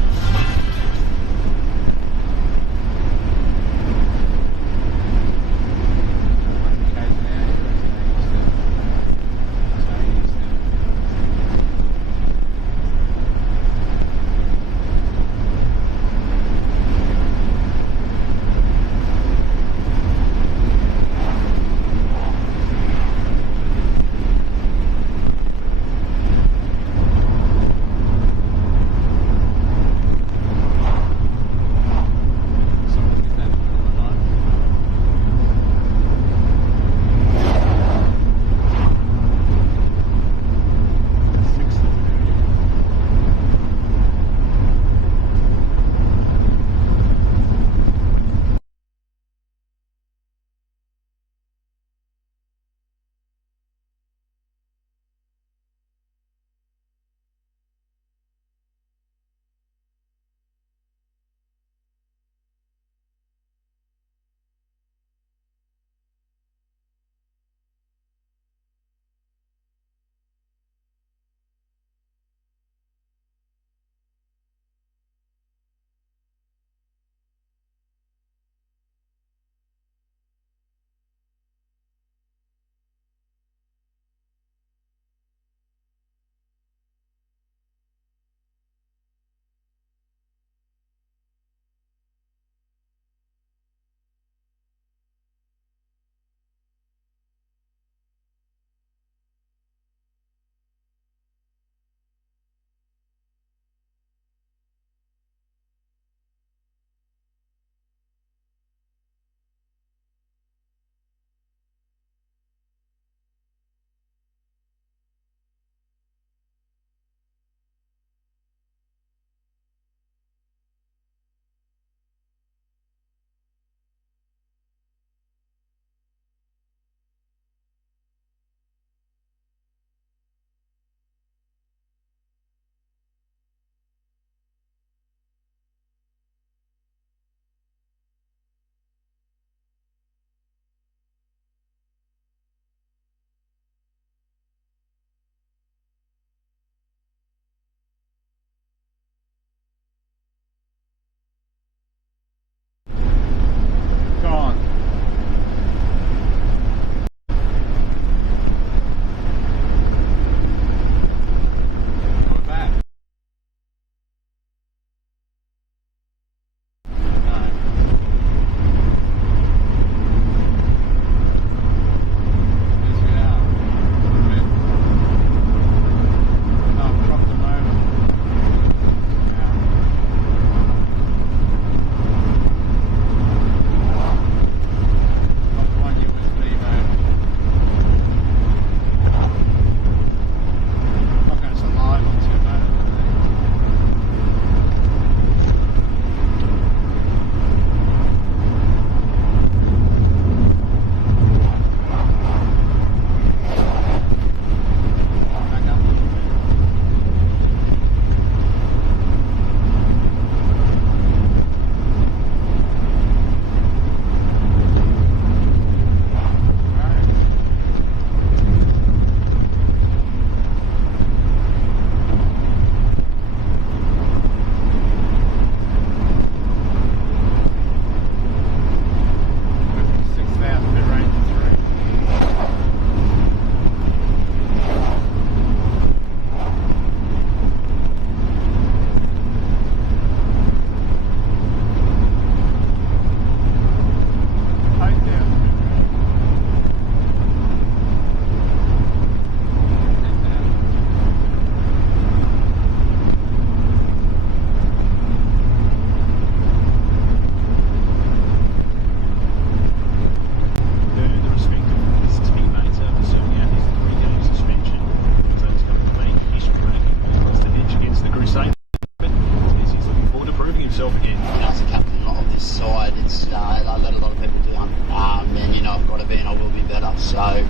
yourself again? As a captain of this side, it's I let a lot of people down, and I've got to be and I will be better. So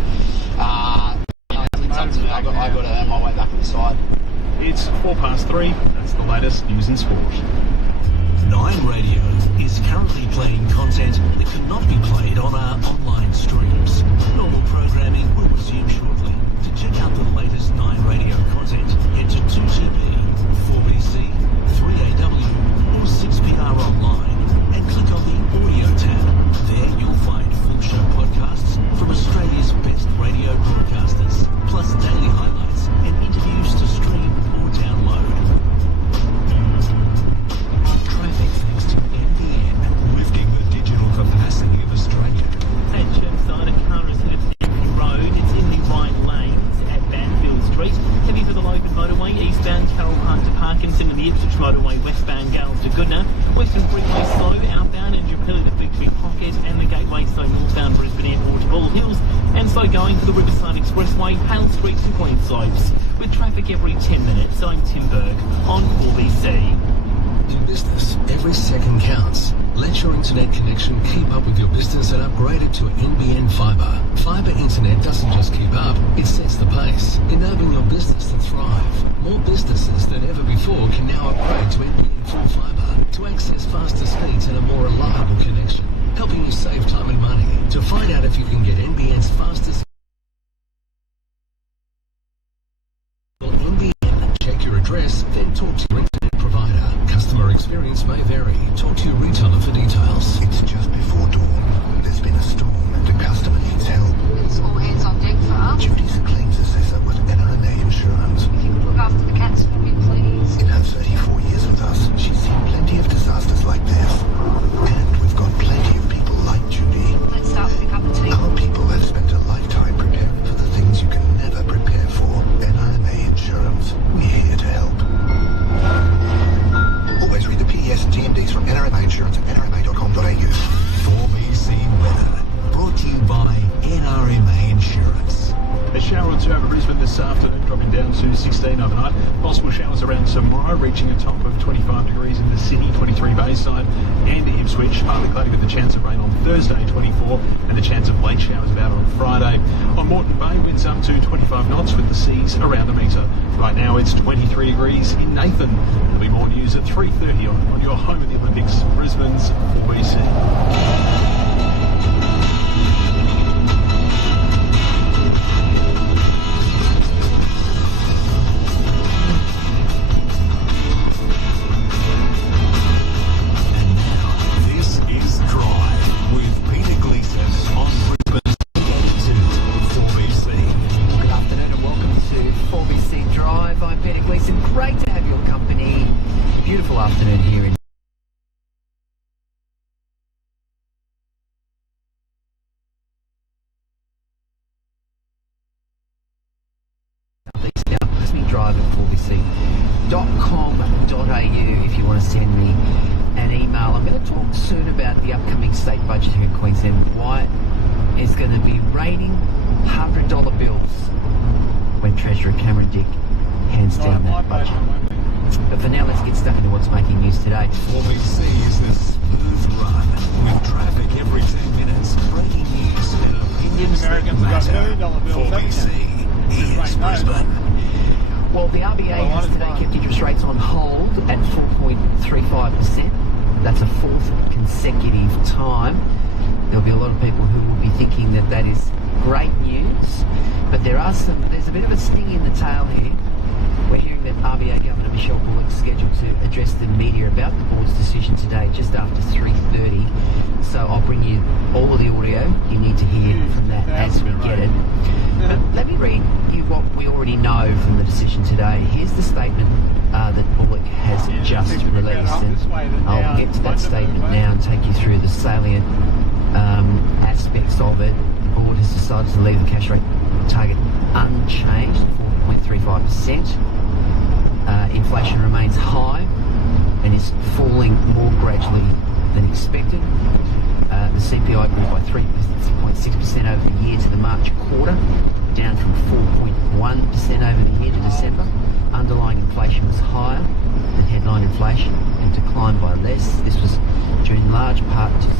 it's something I've got to earn my way back in the side. It's 3:04. That's the latest news in sport. 9 Radio is currently playing content that cannot be played on our online streams. Normal programming will resume shortly. To check out the latest 9 Radio content, head to 2GB, 4BC, 3AW or 6PR online and click on the audio tab. There you'll find full show podcasts from Australia's best radio broadcasters, plus daily highlights and interviews to stream or download. Traffic thanks to NBN, lifting the digital capacity of Australia. At Chermside, a car is headed to Empty Road. It's in the right lanes at Banfield Street. Heavy for the Logan motorway, eastbound Carroll Park to Parkinson, and the Ipswich motorway, westbound Gales to Goodna. Western Freeway slow, outbound, and Jubilee to Fig Tree Pocket, and the Gateway slow northbound Brisbane Airport to Ball Hills, and slow going for the Riverside Expressway, Hale Street to Queen Slopes. With traffic every 10 minutes, I'm Tim Berg on 4BC. In business, every second counts. Let your internet connection keep up with your business and upgrade it to NBN Fibre. Fibre internet doesn't just keep up, it sets the pace, enabling your business to thrive. More businesses than ever before can now upgrade to NBN Full Fibre to access faster speeds and a more reliable connection, helping you save time and money. To find out if you can get NBN's fastest NBN, check your address, then talk to your internet provider. Customer experience may vary. Talk to your retailer for details. It's just before dawn. There's been a storm and a customer needs help. It's all hands on deck for us. Judy's a claims assessor with NRMA Insurance. If you could look after the cats for me, please. In her 34 years with us, she's seen plenty of disasters like this. And we've got plenty of people like Judy. Let's start with a cup of tea. Our people have spent a lifetime preparing for the things you can never prepare for. NRMA Insurance. We're here to help. Always read the PDS and TMDs from NRMA Insurance at nrma.com.au. 4BC Weather, brought to you by NRMA Insurance. A shower or two over Brisbane this afternoon, dropping down to 16 overnight. Possible showers around tomorrow, reaching a top of 25 degrees in the city, 23 Bayside and Ipswich. Partly cloudy with the chance of rain on Thursday, 24, and the chance of late showers about on Friday. On Moreton Bay, winds up to 25 knots with the seas around a metre. Right now it's 23 degrees in Nathan. There'll be more news at 3:30 on your home of the Olympics, Brisbane's 4BC. Great to have your company. Beautiful afternoon here in Drive at 4bc.com.au if you want to send me an email. I'm going to talk soon about the upcoming state budget here in Queensland. Wyatt is going to be raiding $100 bills when Treasurer Cameron Dick hands down that budget. But for now, let's get stuck into what's making news today. 4BC is the smooth run with traffic every 10 minutes, breaking news and opinions that matter. 4BC is Brisbane. Well, the RBA has today kept interest rates on hold at 4.35%. That's a fourth consecutive time. There'll be a lot of people who will be thinking that that is great news, but there's a bit of a sting in the tail here. We're hearing that RBA Governor Michelle Bullock is scheduled to address the media about the board's decision today just after 3:30. So I'll bring you all of the audio you need to hear from that as we get it. But let me read you what we already know from the decision today. Here's the statement that Bullock has just released, and I'll get to that statement now and take you through the salient aspects of it. The board has decided to leave the cash rate target unchanged, 4.35%. Inflation remains high and is falling more gradually than expected. The CPI grew by 3.6% over the year to the March quarter, down from 4.1% over the year to December. Underlying inflation was higher than headline inflation, and declined by less. This was due in large part to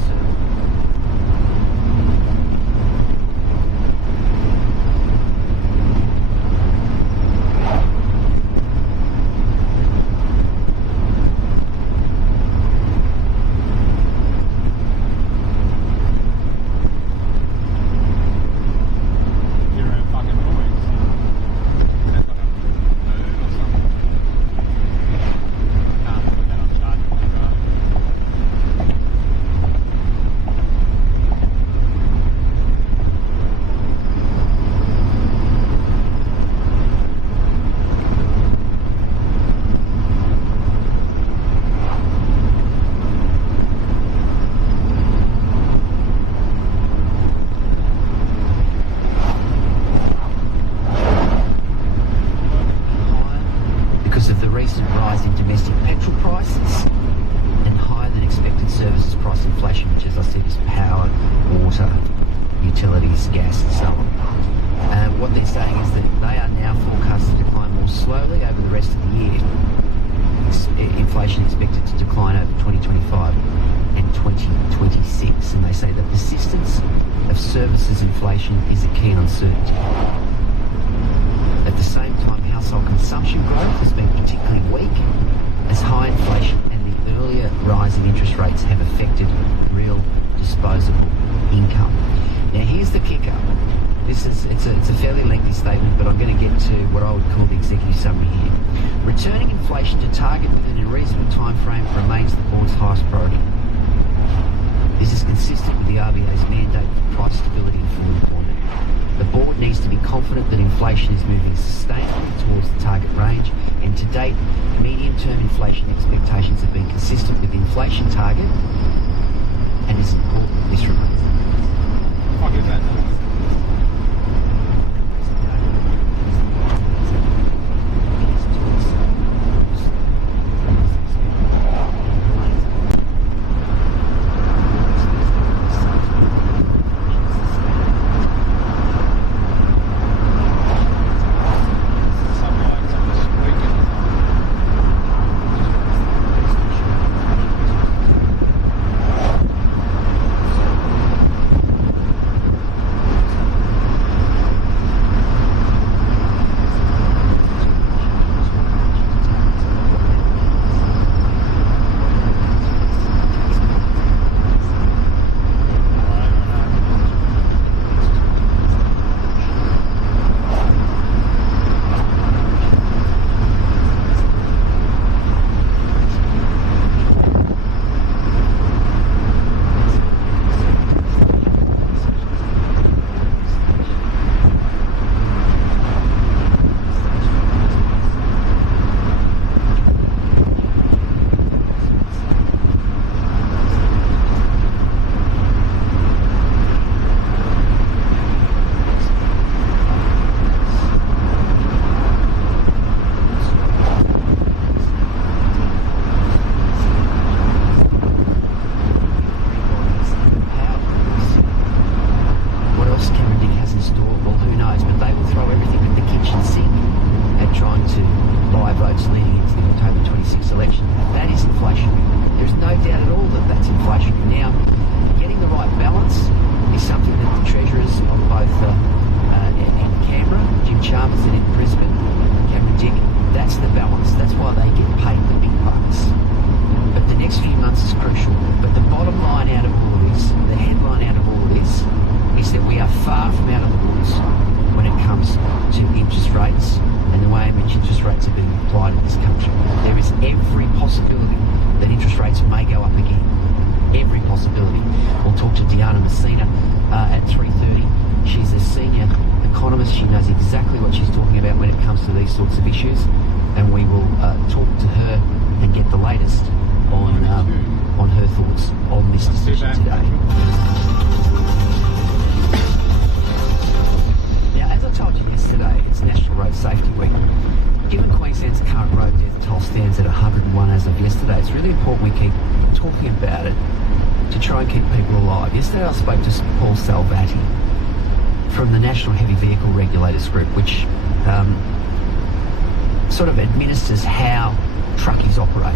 sort of administers how truckies operate.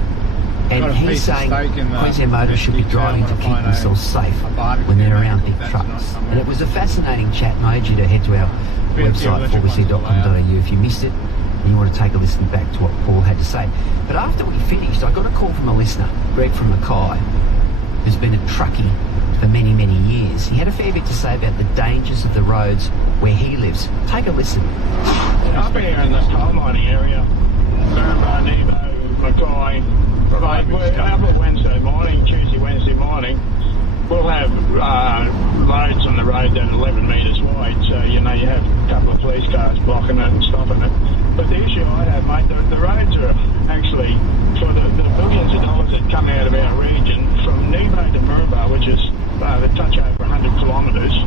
And got a he's piece of saying steak in the Queensland motorists should be big driving to town, keep wanna find themselves safe a barbecue when they're around maybe, big that's trucks. not somewhere. And it was a fascinating chat, and I urge you to head to our website, 4bc.com.au, if you missed it and you want to take a listen back to what Paul had to say. But after we finished, I got a call from a listener, Greg from Mackay, who's been a truckie for many, many years. He had a fair bit to say about the dangers of the roads where he lives. Take a listen. Up here in this coal mining area, Baramba, Nebo, Mackay, every Wednesday morning, Wednesday morning, we'll have loads on the road that are 11 metres wide, so you know you have a couple of police cars blocking it and stopping it. But the issue I have, mate, the roads are actually, for the billions of dollars that come out of our region, from Nebo to Murrumba, which is the touch over 100 kilometres,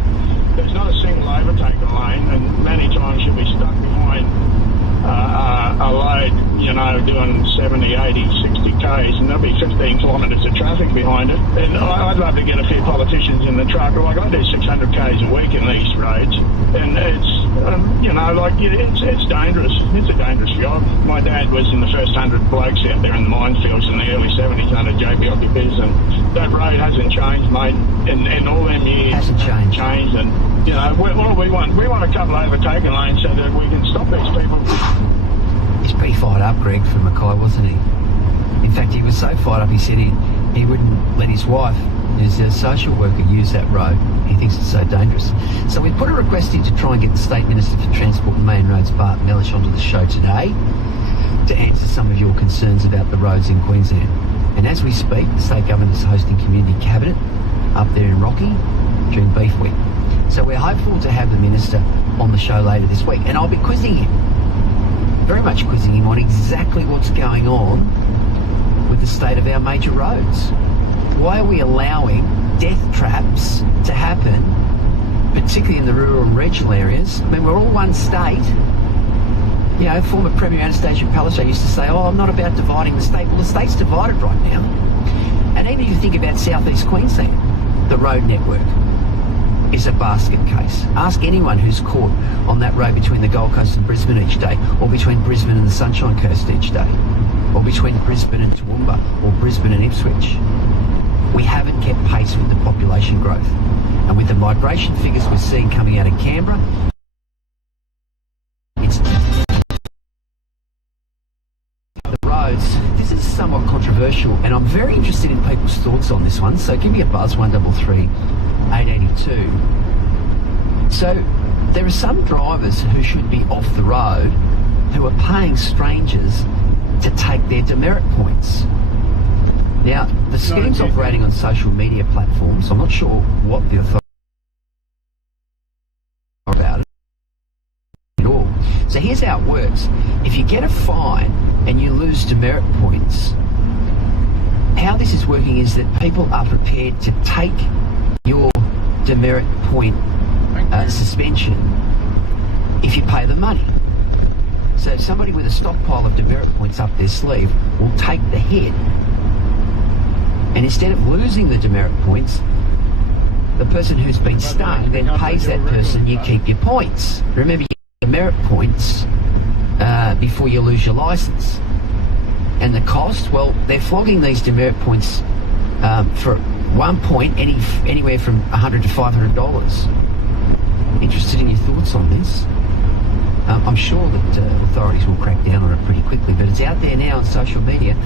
there's not a single overtaken lane, and many times you'll be stuck behind a load, you know, doing 70, 80, 60 Ks, and there'll be 15 kilometres of traffic behind it. And I'd love to get a few politicians in the truck. Like, I do 600 Ks a week in these roads, and it's, you know, like, it's dangerous. It's a dangerous job. My dad was in the first 100 blokes out there in the minefields in the early 70s under JB Biz, and that road hasn't changed, mate, in all them years. Hasn't changed. And, you know, what do we want? We want a couple of overtaken lanes so that we can stop these people. He's pretty fired up, Greg, from Mackay, wasn't he? In fact, he was so fired up, he said he wouldn't let his wife, who's a social worker, use that road. He thinks it's so dangerous. So we put a request in to try and get the State Minister for Transport and Main Roads, Bart Mellish, onto the show today to answer some of your concerns about the roads in Queensland. And as we speak, the State Government is hosting Community Cabinet up there in Rocky during Beef Week. So we're hopeful to have the Minister on the show later this week. And I'll be quizzing him, very much quizzing him on exactly what's going on with the state of our major roads. Why are we allowing death traps to happen, particularly in the rural and regional areas? I mean, we're all one state. You know, former Premier Anastasia Palaszczuk used to say, oh, I'm not about dividing the state. Well, the state's divided right now. And even if you think about southeast Queensland, the road network is a basket case. Ask anyone who's caught on that road between the Gold Coast and Brisbane each day, or between Brisbane and the Sunshine Coast each day, or between Brisbane and Toowoomba, or Brisbane and Ipswich. We haven't kept pace with the population growth. And with the migration figures we're seeing coming out of Canberra, it's the roads. This is somewhat controversial, and I'm very interested in people's thoughts on this one, so give me a buzz, 133 882. So there are some drivers who should be off the road who are paying strangers to take their demerit points. Now, the scheme's operating on social media platforms. I'm not sure what the authority are about it at all. So here's how it works. If you get a fine and you lose demerit points, how this is working is that people are prepared to take your demerit point suspension if you pay the money. So somebody with a stockpile of demerit points up their sleeve will take the hit, and instead of losing the demerit points, the person who's been stung then pays that person, you keep your points. Remember, you get demerit points before you lose your licence. And the cost, well, they're flogging these demerit points for 1 point, anywhere from $100 to $500. Interested in your thoughts on this? I'm sure that authorities will crack down on it pretty quickly, but it's out there now on social media.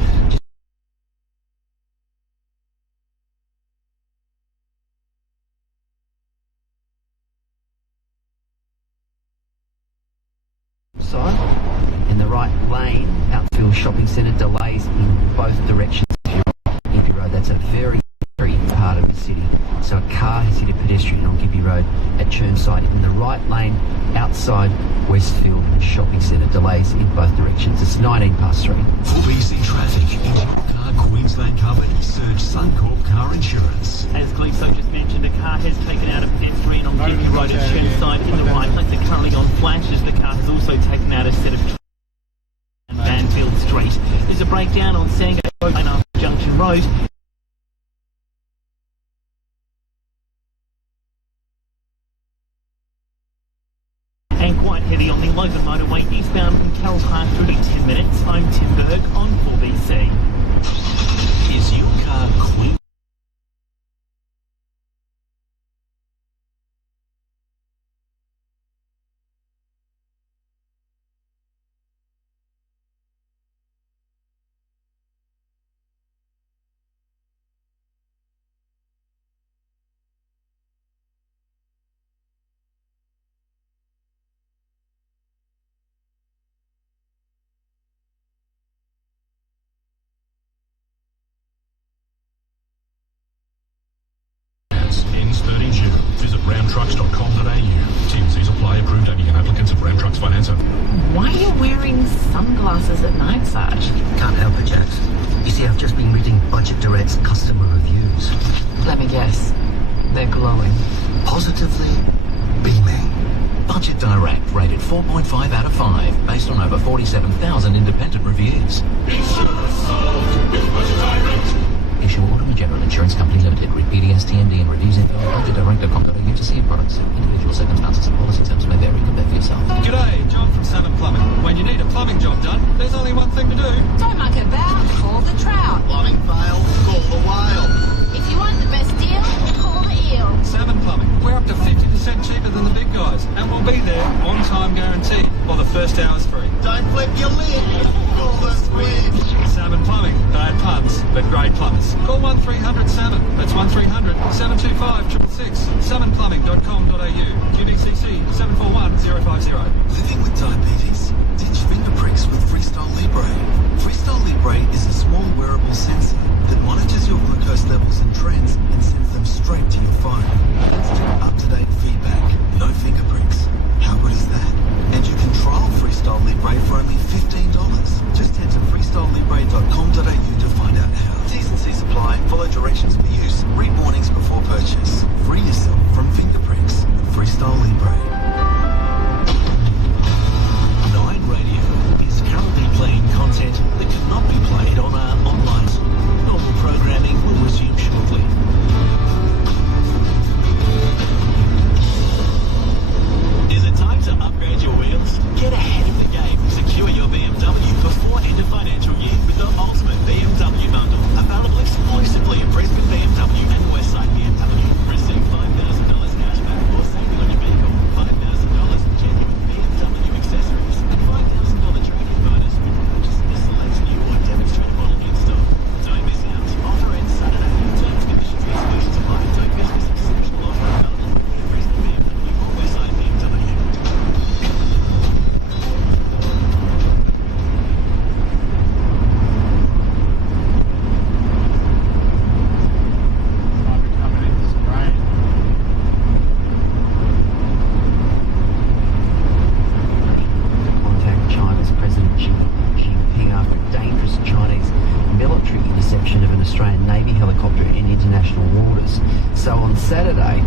In the right lane, Outfield Shopping Centre, delays in both directions. If you're on Gimpy Road, that's a very, very part of the city. So a car has hit a pedestrian on Gimpy Road at Churnside in the right lane outside Westfield Shopping Centre. Delays in both directions. It's 3:19. 4BC Traffic in your car, Queensland covered. Search Suncorp Car Insurance. As Gleeso just mentioned, a car has taken out a pedestrian on Gimpy Road at Churnside in the right lane. They're currently on flashes. The car has also taken out a set of Banfield Street. There's a breakdown on Sandgate Road and after Junction Road. And quite heavy on the Logan motorway eastbound from Carroll Park through to 10 minutes. I'm Tim Berg on 4BC. Is your car Queen? Ends 30 June. Visit ramtrucks.com.au. T&Cs apply. Approved only applicants of Ram Trucks Financer. Why are you wearing sunglasses at night, Sarge? Can't help it, Jax. You see, I've just been reading Budget Direct's customer reviews. Let me guess. They're glowing. Positively beaming. Budget Direct rated 4.5 out of 5 based on over 47,000 independent reviews. Issue Autumn General Insurance Company Limited. Read PDS, TND and reviews info at budgetdirect.com.au to see products. Individual circumstances and policy terms may vary. Compare for yourself. G'day, John from Seven Plumbing. When you need a plumbing job done, there's only one thing to do. Don't muck about, call the trout. Plumbing fail, call the whale. If you want the best deal, call the eel. Seven Plumbing. We're up to 50% cheaper than the big guys, and we'll be there on time guaranteed, or the first hour's free. Don't flip your lid, call the squid. Seven Plumbing. Bad puns, but great plumbers. Call 1300-7. That's 1300-725-666. Sevenplumbing.com.au. QDCC 741050. Living with diabetes? Ditch finger pricks with Freestyle Libre. Freestyle Libre is a small wearable sensor that monitors your glucose levels and trends and sends them straight to your phone. Instant up-to-date feedback. No finger pricks. How good is that? And you can trial Freestyle Libre for only $15. Just head to freestylelibre.com.au to find out how. T's and C's apply. Follow directions for use. Read warnings before purchase. Free yourself from finger pricks with Freestyle Libre. 9 Radio is currently playing content that could not be played on our online. Normal programming will resume shortly. Is it time to upgrade your wheels? Get ahead of the game. Secure your BMW before end of financial year with the ultimate BMW bundle. Available exclusively at Brisbane BMW and Westside BMW. Receive $5,000 cash back or saving on your vehicle. $5,000 in genuine BMW accessories. And $5,000 trade-in bonus with purchasing a select new or demonstrator model in stock. Don't miss out. Offer ends Saturday. Terms, conditions and exclusions apply. Don't miss this exceptional offer available at Brisbane BMW or Westside BMW. Contact China's President Xi Jinping after dangerous Chinese military interception of an Australian Navy helicopter in international waters. So on Saturday,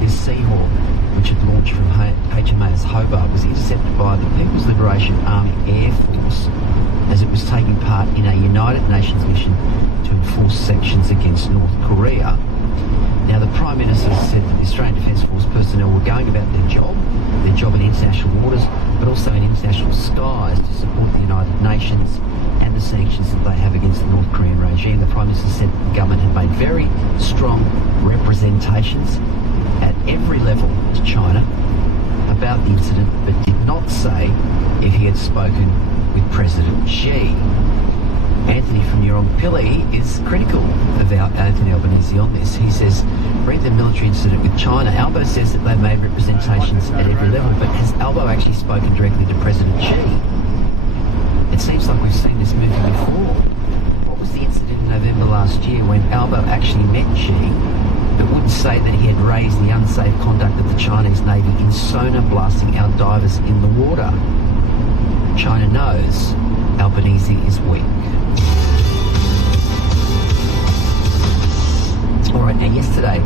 this Seahawk, which had launched from HMAS Hobart, was intercepted by the People's Liberation Army Air Force as it was taking part in a United Nations mission to enforce sanctions against North Korea. Now, the Prime Minister said that the Australian Defence Force personnel were going about their job in international waters, but also in international skies to support the United Nations and the sanctions that they have against the North Korean regime. The Prime Minister said that the government had made very strong representations at every level to China about the incident, but did not say if he had spoken with President Xi. Anthony from Yurongpilly is critical of Anthony Albanese on this. He says, read the military incident with China. Albo says that they made representations at every level, but has Albo actually spoken directly to President Xi? It seems like we've seen this movie before. What was the incident in November last year when Albo actually met Xi, but wouldn't say that he had raised the unsafe conduct of the Chinese Navy in sonar blasting our divers in the water? China knows Albanese is weak. All right, now yesterday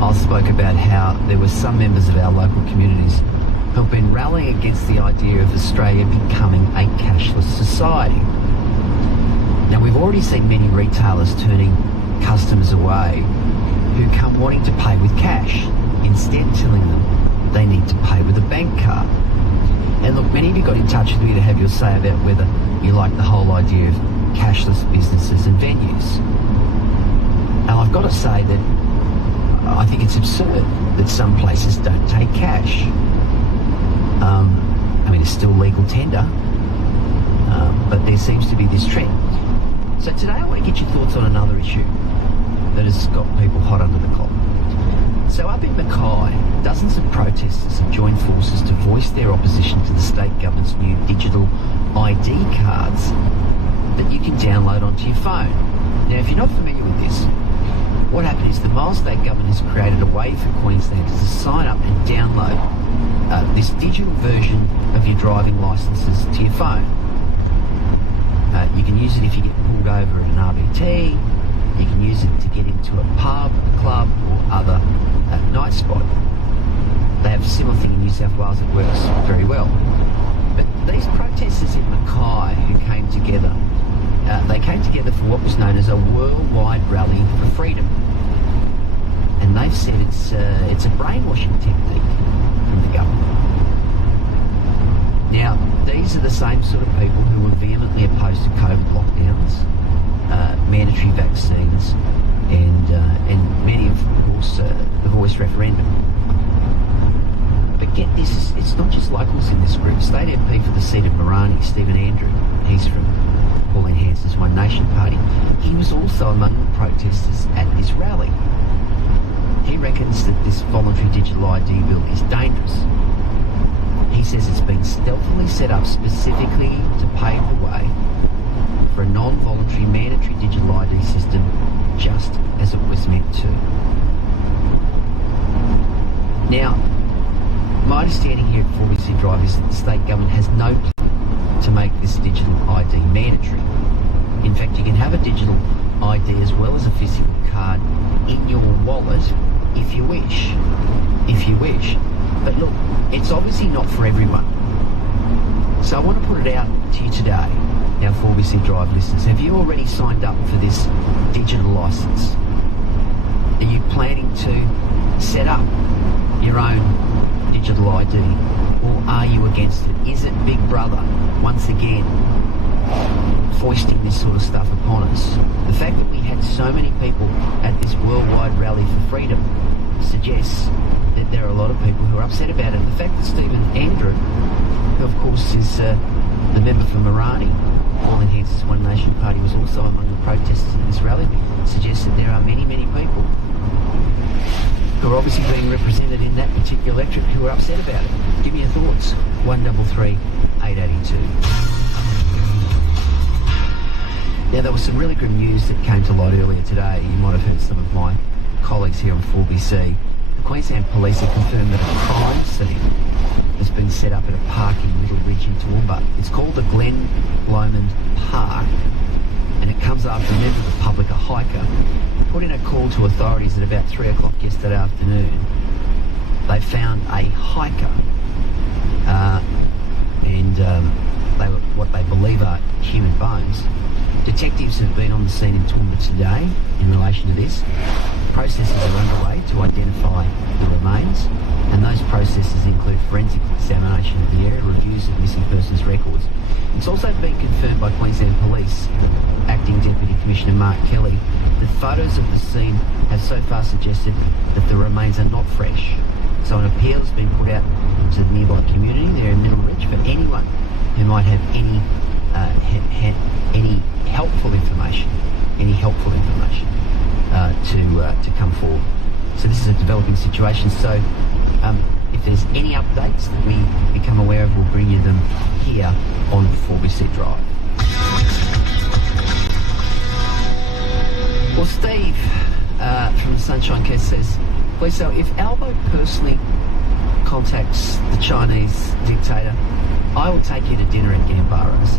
I spoke about how there were some members of our local communities who have been rallying against the idea of Australia becoming a cashless society. Now, we've already seen many retailers turning customers away who come wanting to pay with cash, instead telling them they need to pay with a bank card. And look, many of you got in touch with me to have your say about whether you like the whole idea of cashless businesses and venues. And I've got to say that I think it's absurd that some places don't take cash. I mean, it's still legal tender, but there seems to be this trend. So today I want to get your thoughts on another issue that has got people hot under the collar. So up in Mackay, dozens of protesters have joined forces to voice their opposition to the state government's new digital ID cards that you can download onto your phone. Now, if you're not familiar with this, what happened is the Miles State Government has created a way for Queenslanders to sign up and download this digital version of your driving licences to your phone. You can use it if you get pulled over at an RBT. You can use it to get into a pub, a club, or other night spot. They have a similar thing in New South Wales that works very well. But these protesters in Mackay who came together, they came together for what was known as a worldwide rally for freedom. And they've said it's a brainwashing technique from the government. Now, these are the same sort of people who were vehemently opposed to COVID lockdowns, mandatory vaccines, and many, of course, the voice referendum. But get this, it's not just locals in this group. State MP for the seat of Morani, Stephen Andrew, he's from Pauline Hanson's One Nation Party, he was also among the protesters at this rally. He reckons that this voluntary digital ID bill is dangerous. He says it's been stealthily set up specifically to pave the way for a non-voluntary mandatory digital ID system, just as it was meant to. Now, my understanding here at 4BC Drive is that the state government has no plan to make this digital ID mandatory. In fact, you can have a digital ID as well as a physical card in your wallet if you wish. If you wish. But look, it's obviously not for everyone. So I want to put it out to you today, our 4BC Drive listeners. Have you already signed up for this digital licence? Are you planning to set up your own digital ID? Or are you against it? Is it Big Brother, once again, foisting this sort of stuff upon us? The fact that we had so many people at this worldwide rally for freedom suggests that there are a lot of people who are upset about it. The fact that Stephen Andrew, who of course is the member for Morani, Pauline Hanson's One Nation Party, was also among the protesters at this rally, suggests that there are many, many people who are obviously being represented in that particular electorate who are upset about it. Give me your thoughts. 133 882. Now, there was some really good news that came to light earlier today. You might have heard some of my colleagues here on 4BC. The Queensland Police have confirmed that a crime scene has been set up at a park in Middle Ridge in Toowoomba. It's called the Glen Lomond Park, and it comes after a member of the public, a hiker, put in a call to authorities at about 3 o'clock yesterday afternoon. They found a hiker, and they were what they believe are human bones. Detectives have been on the scene in Toowoomba today in relation to this. Processes are underway to identify the remains, and those processes include forensic examination of the area, reviews of missing persons records. It's also been confirmed by Queensland Police Acting Deputy Commissioner Mark Kelly that photos of the scene have so far suggested that the remains are not fresh. So an appeal has been put out to the nearby community there in Middle Ridge for anyone who might have any helpful information, to come forward. So this is a developing situation. So if there's any updates that we become aware of, we'll bring you them here on 4BC Drive. Well, Steve from the Sunshine Coast says, please, so if Albo personally contacts the Chinese dictator, I will take you to dinner at Gambaras.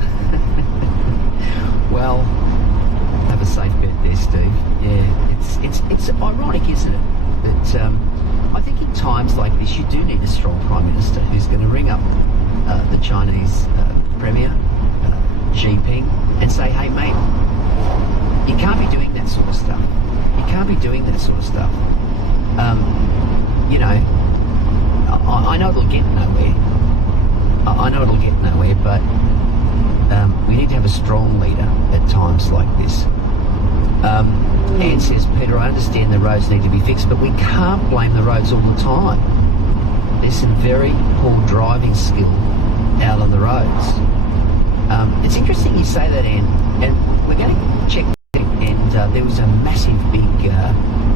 Well, have a safe bet there, Steve. Yeah, it's ironic, isn't it? That I think in times like this, you do need a strong Prime Minister who's going to ring up the Chinese Premier, Xi Jinping, and say, hey, mate, you can't be doing that sort of stuff. You can't be doing that sort of stuff. I know it'll get nowhere. But we need to have a strong leader at times like this. Anne says, Peter, I understand the roads need to be fixed, but we can't blame the roads all the time. There's some very poor driving skill out on the roads. It's interesting you say that, Anne, and we're going to check it, and there was a massive big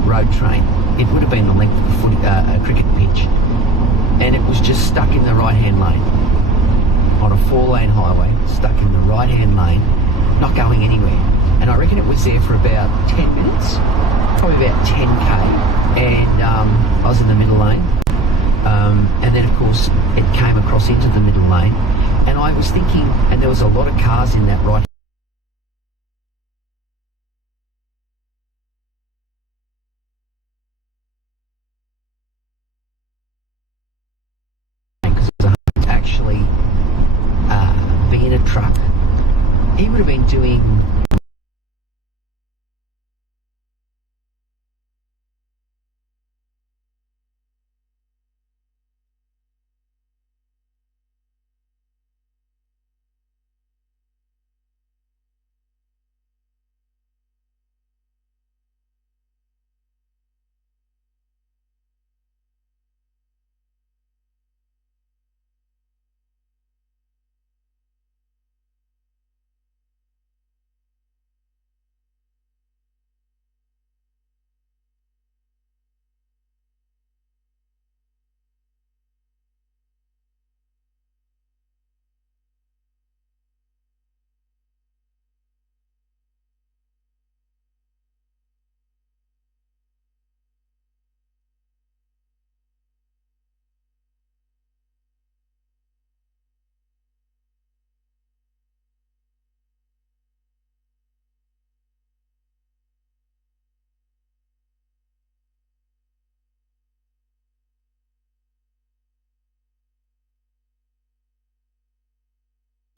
road train. It would have been the length of a cricket pitch, and it was just stuck in the right-hand lane on a 4-lane highway, stuck in the right-hand lane, not going anywhere. And I reckon it was there for about 10 minutes, probably about 10k, and I was in the middle lane, and then of course it came across into the middle lane, and I was thinking, and there was a lot of cars in that right actually be in a truck. He would have been doing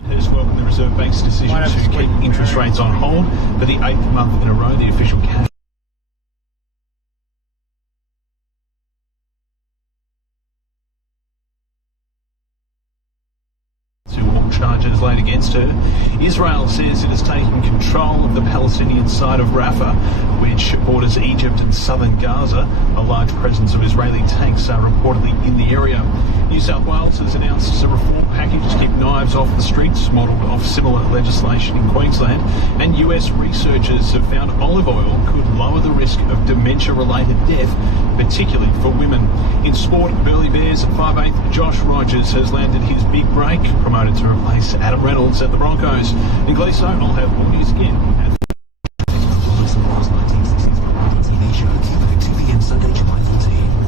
has welcomed the Reserve Bank's decision to keep interest rates on hold for the 8th month in a row. The official cash charges laid against her. Israel says it has taken control of the Palestinian side of Rafah, which borders Egypt and southern Gaza. A large presence of Israeli tanks are reportedly in the area. New South Wales has announced a reform package to keep knives off the streets, modelled off similar legislation in Queensland. And US researchers have found olive oil could lower the risk of dementia-related death, particularly for women. In sport, Burleigh Bears 5'8" Josh Rogers has landed his big break, promoted to replace Adam Reynolds at the Broncos. In Gleeso, I'll have more news again at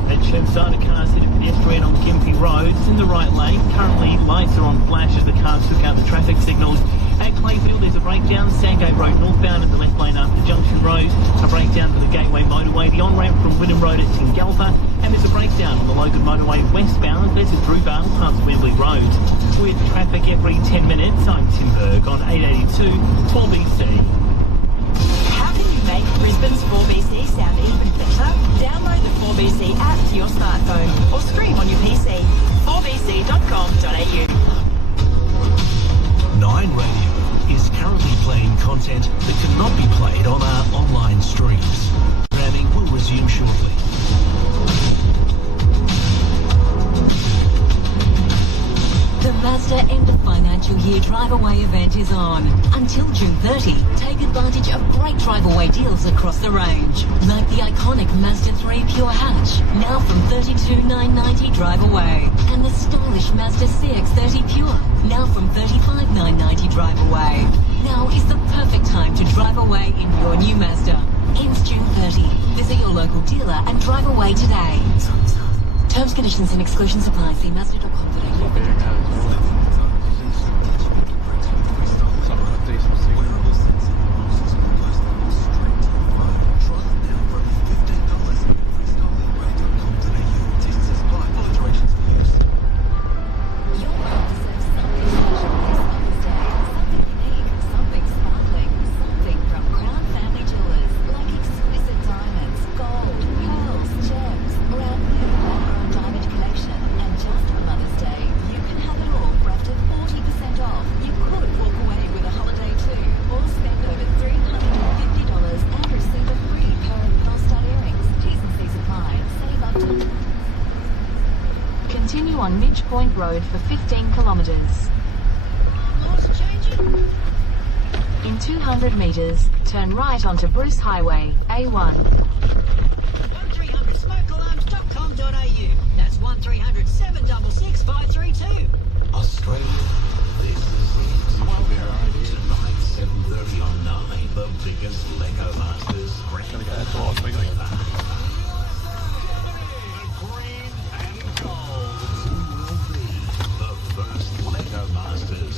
At Chermside, cars hit a pedestrian on Gympie Road. It's in the right lane. Currently, lights are on flash as the cars took out the traffic signals. At Clayfield, there's a breakdown. Sandgate Road northbound at the left lane after Junction Road. A breakdown to the Gateway Motorway. The on-ramp from Wynnum Road at Tingalpa. And there's a breakdown on the Logan Motorway westbound. There's a Drewvale past Wembley Road. With traffic every 10 minutes, I'm Tim Berg on 882 4BC. How can you make Brisbane's 4BC sound even better? Download the 4BC app to your smartphone or stream on your PC. 4bc.com.au. 9 Radio is currently playing content that cannot be played on our online streams. Programming will resume shortly. The Mazda end of financial year drive-away event is on. Until June 30, take advantage of great drive-away deals across the range. Like the iconic Mazda 3 Pure Hatch, now from $32,990 drive-away. And the stylish Mazda CX-30 Pure, now from $35,990 drive-away. Now is the perfect time to drive away in your new Mazda. Ends June 30. Visit your local dealer and drive away today. Terms, conditions and exclusions apply. See Mazda.com.au. And just for Mother's Day, you can have on Midge Point Road for 15 kilometres. In 200 metres, turn right onto Bruce Highway, A1. 1300smokealarms.com.au. That's 1300 766 532. Australia. This is tonight, 7:30 on 9. The biggest Lego Masters grand finale. The green and gold. Who will be the first Lego Masters?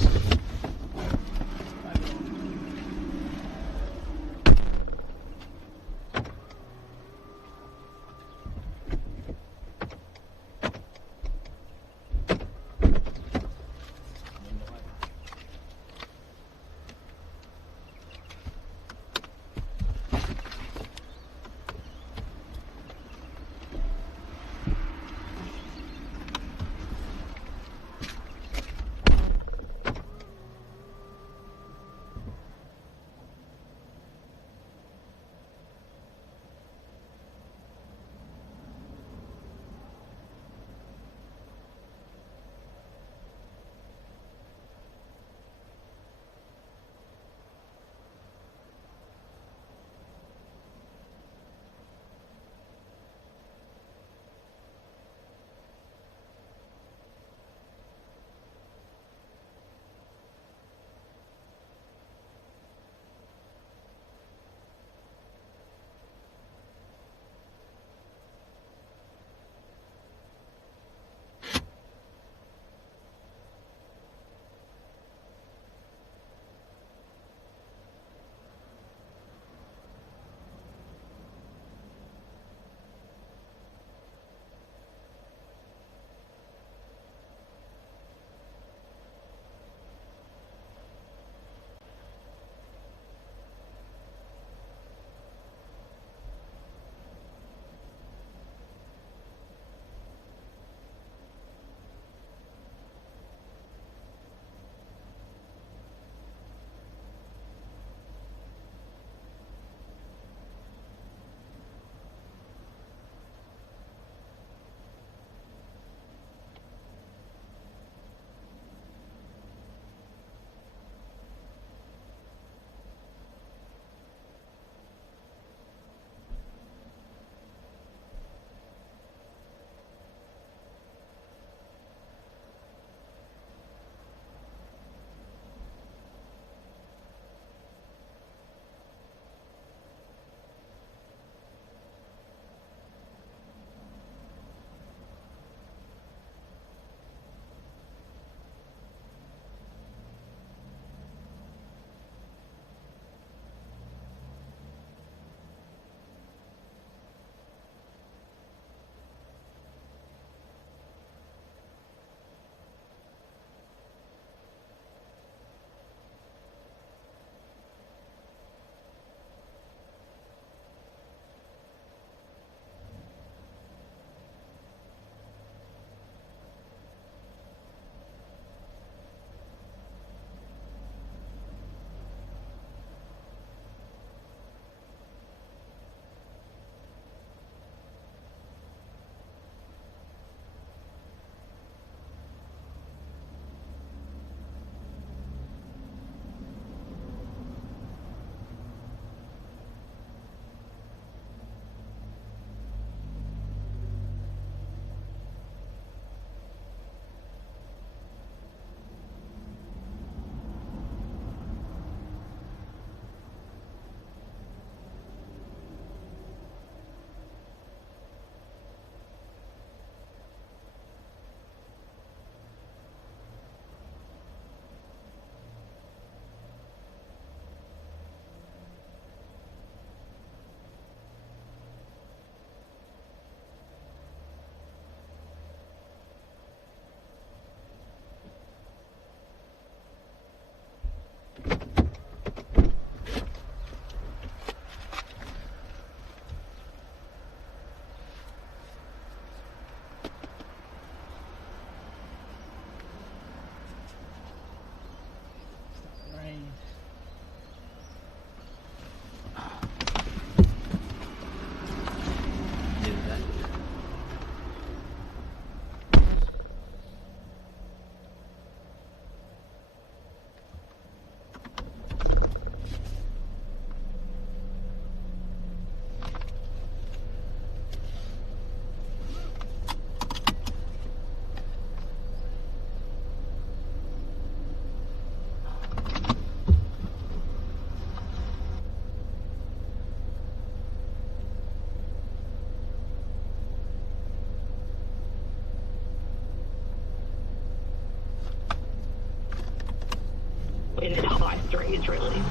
days, really.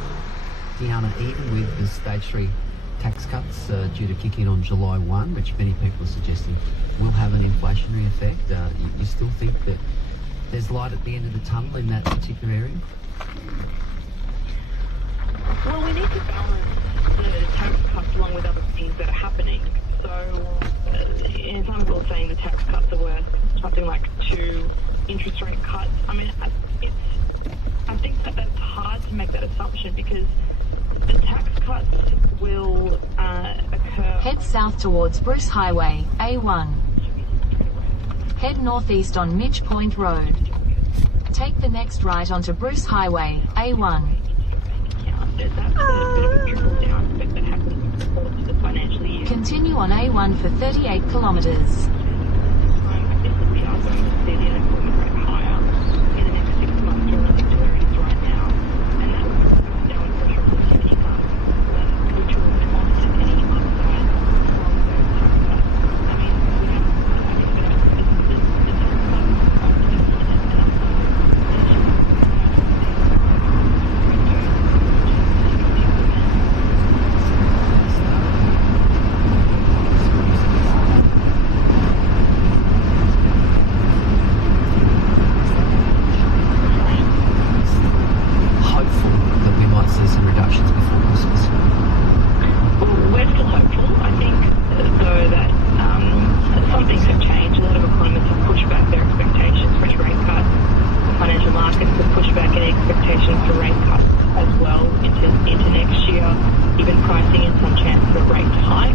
Deanna, even with the stage 3 tax cuts due to kick in on July 1, which many people are suggesting will have an inflationary effect, you still think that there's light at the end of the tunnel in that particular area? Well, we need to balance the tax cuts along with other things that are happening. So, in some people are saying the tax cuts are worth something like 2 interest rate cuts. I mean, I think that that's hard to make that assumption because the tax cuts will occur. Head south towards Bruce Highway, A1. Head northeast on Midge Point Road. Take the next right onto Bruce Highway, A1. There's that bit of a trickle-down effect that happens over the course of the financial year. Continue on A1 for 38 kilometres. This would be our going to see the unemployment rate higher in the next 6 months relative to where it is right now. And that will put down pressure on consumer income, which will offset any upside from those tax cuts. I mean, we have, I think that the tax cuts are implemented and hopeful that we might see some reductions before Christmas? Well, we're still hopeful. I think, though, that some things have changed. A lot of economists have pushed back their expectations for any rate cuts. The financial markets have pushed back any expectations for rate cuts as well into next year, even pricing in some chance for a rate hike.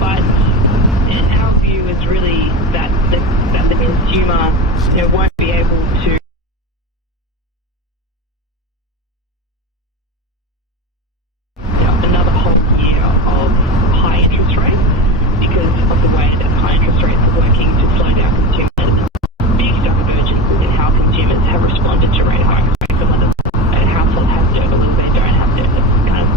But our view is really that the consumer, won't be able to another whole year of high interest rates because of the way that high interest rates are working to slow down consumers. Big divergence in how consumers have responded to rate hikes. So whether a household has debt or whether they don't have debt, that's kind of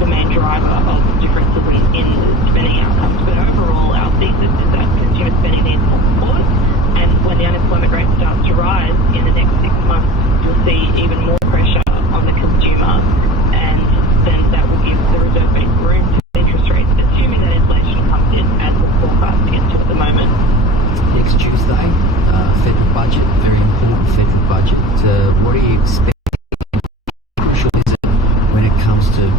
the main driver of differences in spending outcomes. But overall, our thesis is that consumer spending needs more support, and when the unemployment rate starts to rise in the next 6 months, you'll see even more pressure on the consumer, and then that will give the Reserve Bank room to interest rates, assuming that inflation comes in as the forecast is to at the moment. Next Tuesday, federal budget, very important federal budget. What do you expect? Crucial is it when it comes to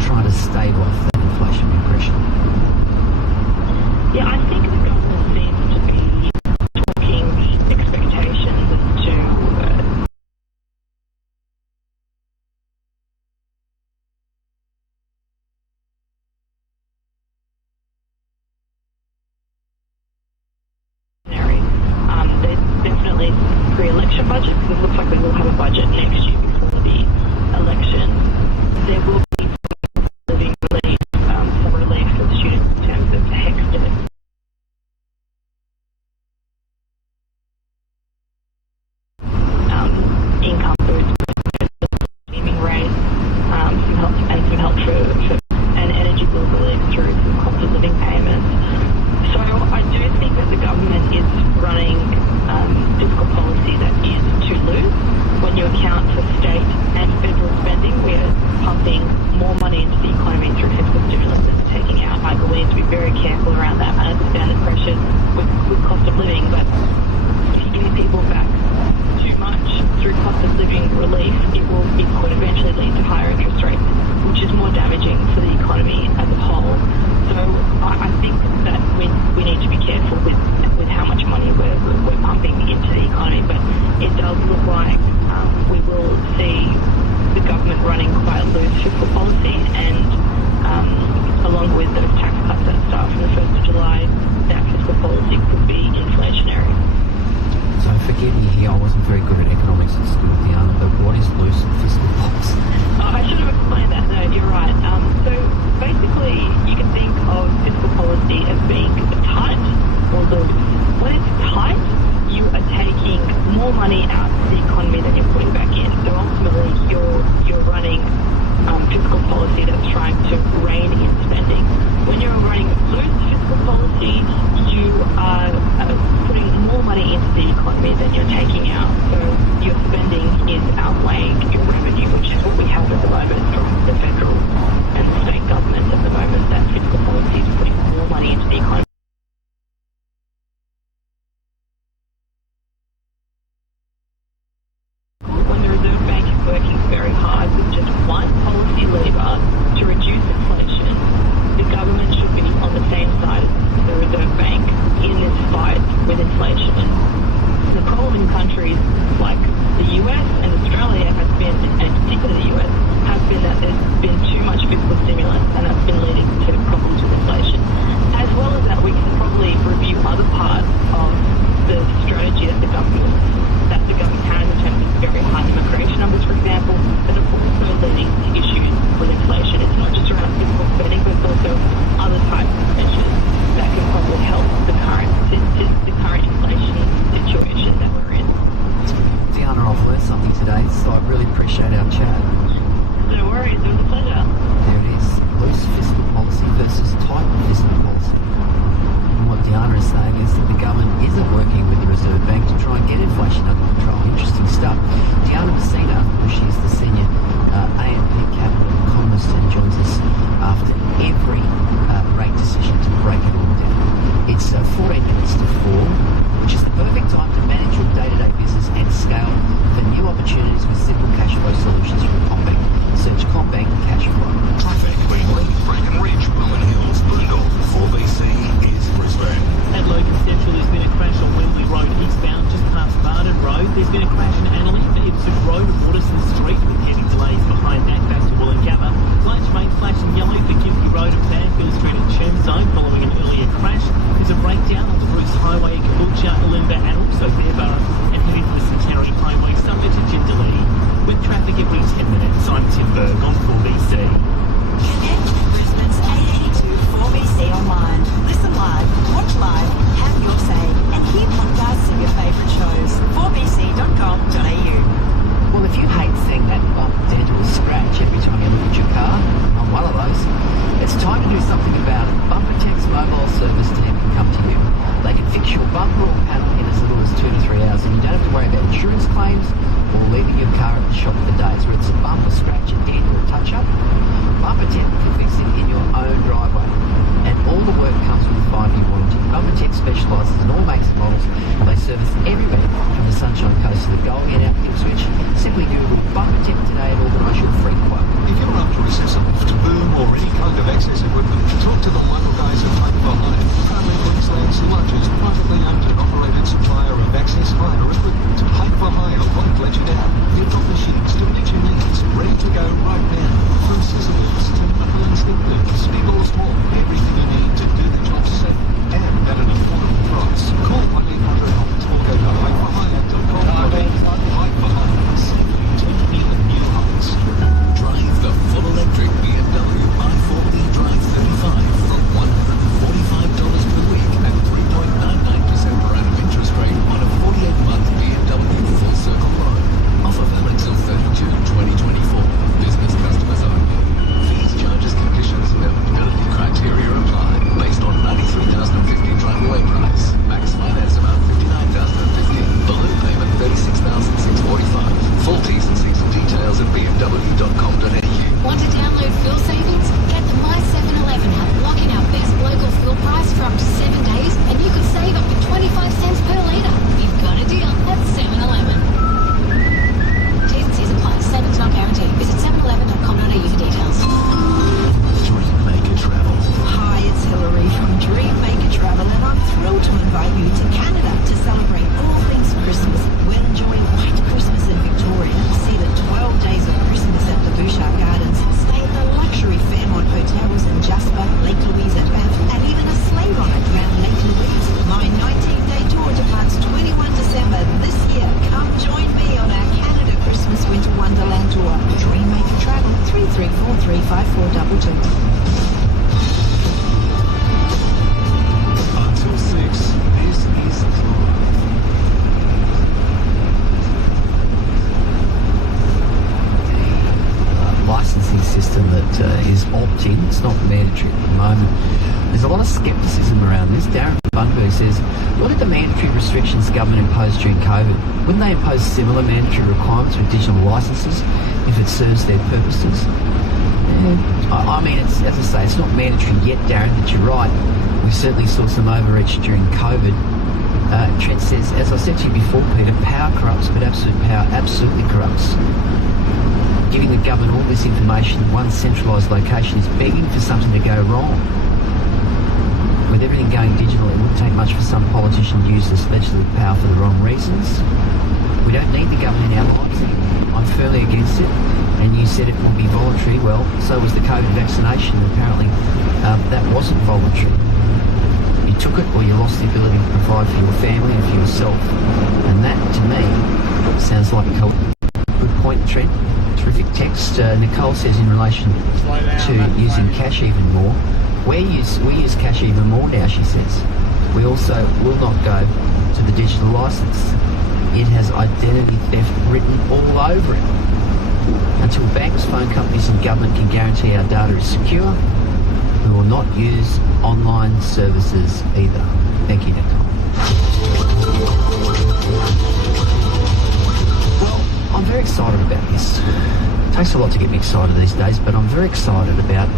trying to stave off that inflationary pressure? Yeah, I think the government seems to be talking expectations as to there's definitely pre-election budget, because it looks like we will have a budget next year before the election. There will be living relief, some relief for students in terms of HEX debt. Income boost, streaming rate, some help for and energy bill relief through some cost of living payments. So I do think that the government is running fiscal policy that is too loose. When you account for state and federal spending, we are pumping more money into the economy through fiscal stimulus than we're taking out. Michael, we need to be very careful around that. I understand the pressures with cost of living, but if you give people back too much through cost of living relief, it could eventually lead to higher interest rates, which is more damaging for the economy as a whole. So I think that we need to be careful with how much money we're pumping into the economy, but it does look like we will see the government running quite loose fiscal policy, and along with those tax cuts that start from the 1st of July, that shop for days, whether it's a bump, a scratch, a dent or a touch-up. Bumper Tech can fix it in your own driveway. And all the work comes with a 5-year warranty. Bumper Tech specialises in all makes and models. They service everybody from the Sunshine Coast to the Gold End out Ipswich. Simply Google Bumper Tech today and organise your free quote. If you're after access a lift, boom or any kind of access equipment, talk to the local guys at Hike for Hire. Proudly Queensland's largest privately owned and operated supplier of access hire equipment. Hike for Hire won't let you down. You've got machines to meet your needs, ready to go right now. From scissor lifts to knuckle and snip lifts, big or small, everything you need to do the job safe and at an affordable price. Call 1-800-HOPS or go to hikeforhire.com.au. Hike for Hire, safely taking you to new heights. Drive the full electric BMW i4 eDrive 35 from $145 per week at 3.99% per annum interest rate on a 48-month BMW full circle loan. Offer valid till 30 June 2024. Business customers only. Fees, charges, conditions, and eligibility criteria apply. Based on 93,050 driveway price. Max finance amount 59,050. Balloon payment 36,645. Full T's and C's and details at bmw.com.au. Want to download fuel savings? Get the My 7-Eleven app. Lock in our best local fuel price for up to 7 days, and you could save up to 25 cents per litre. You've got a deal at 7-Eleven. T's and C's apply. Savings not guaranteed. Visit 711.com.au for details. Dreammaker Travel. Hi, it's Hilary from Dreammaker Travel, and I'm thrilled to invite you to Canada to celebrate all things Christmas. We'll enjoy White Christmas in Victoria, see the 12 days of Christmas at the Bouchard Gardens, stay at the luxury Fairmont hotels in Jasper, Lake Louise and Banff, and even a sleigh ride around Lake Louise. My 19-day tour departs 21 December this year. Come join me on our Canada Christmas Winter Wonderland tour. Dreammaker Travel, 33435422. Until 6, this is Clyde. Licensing system that is opt-in. It's not mandatory at the moment. There's a lot of scepticism around this. Darren Bunberg says, look at the mandatory restrictions the government imposed during COVID. Wouldn't they impose similar mandatory requirements with digital licenses if it serves their purposes? I mean, it's, as I say, it's not mandatory yet, Darren, but you're right. We certainly saw some overreach during COVID. Trent says, as I said to you before, Peter, power corrupts, but absolute power absolutely corrupts. Giving the government all this information in one centralised location is begging for something to go wrong. With everything going digital, it wouldn't take much for some politician to use this legislative power for the wrong reasons. We don't need the government in our lives anymore. I'm firmly against it. And you said it will be voluntary. Well, so was the COVID vaccination. Apparently, that wasn't voluntary. You took it or you lost the ability to provide for your family and for yourself. And that, to me, sounds like a good point, Trent. Terrific text. Nicole says in relation to using cash even more. We use cash even more now, she says. We also will not go to the digital licence. It has identity theft written all over it. Until banks, phone companies and government can guarantee our data is secure, we will not use online services either. Thank you, Nicole. Well, I'm very excited about this. It takes a lot to get me excited these days, but I'm very excited about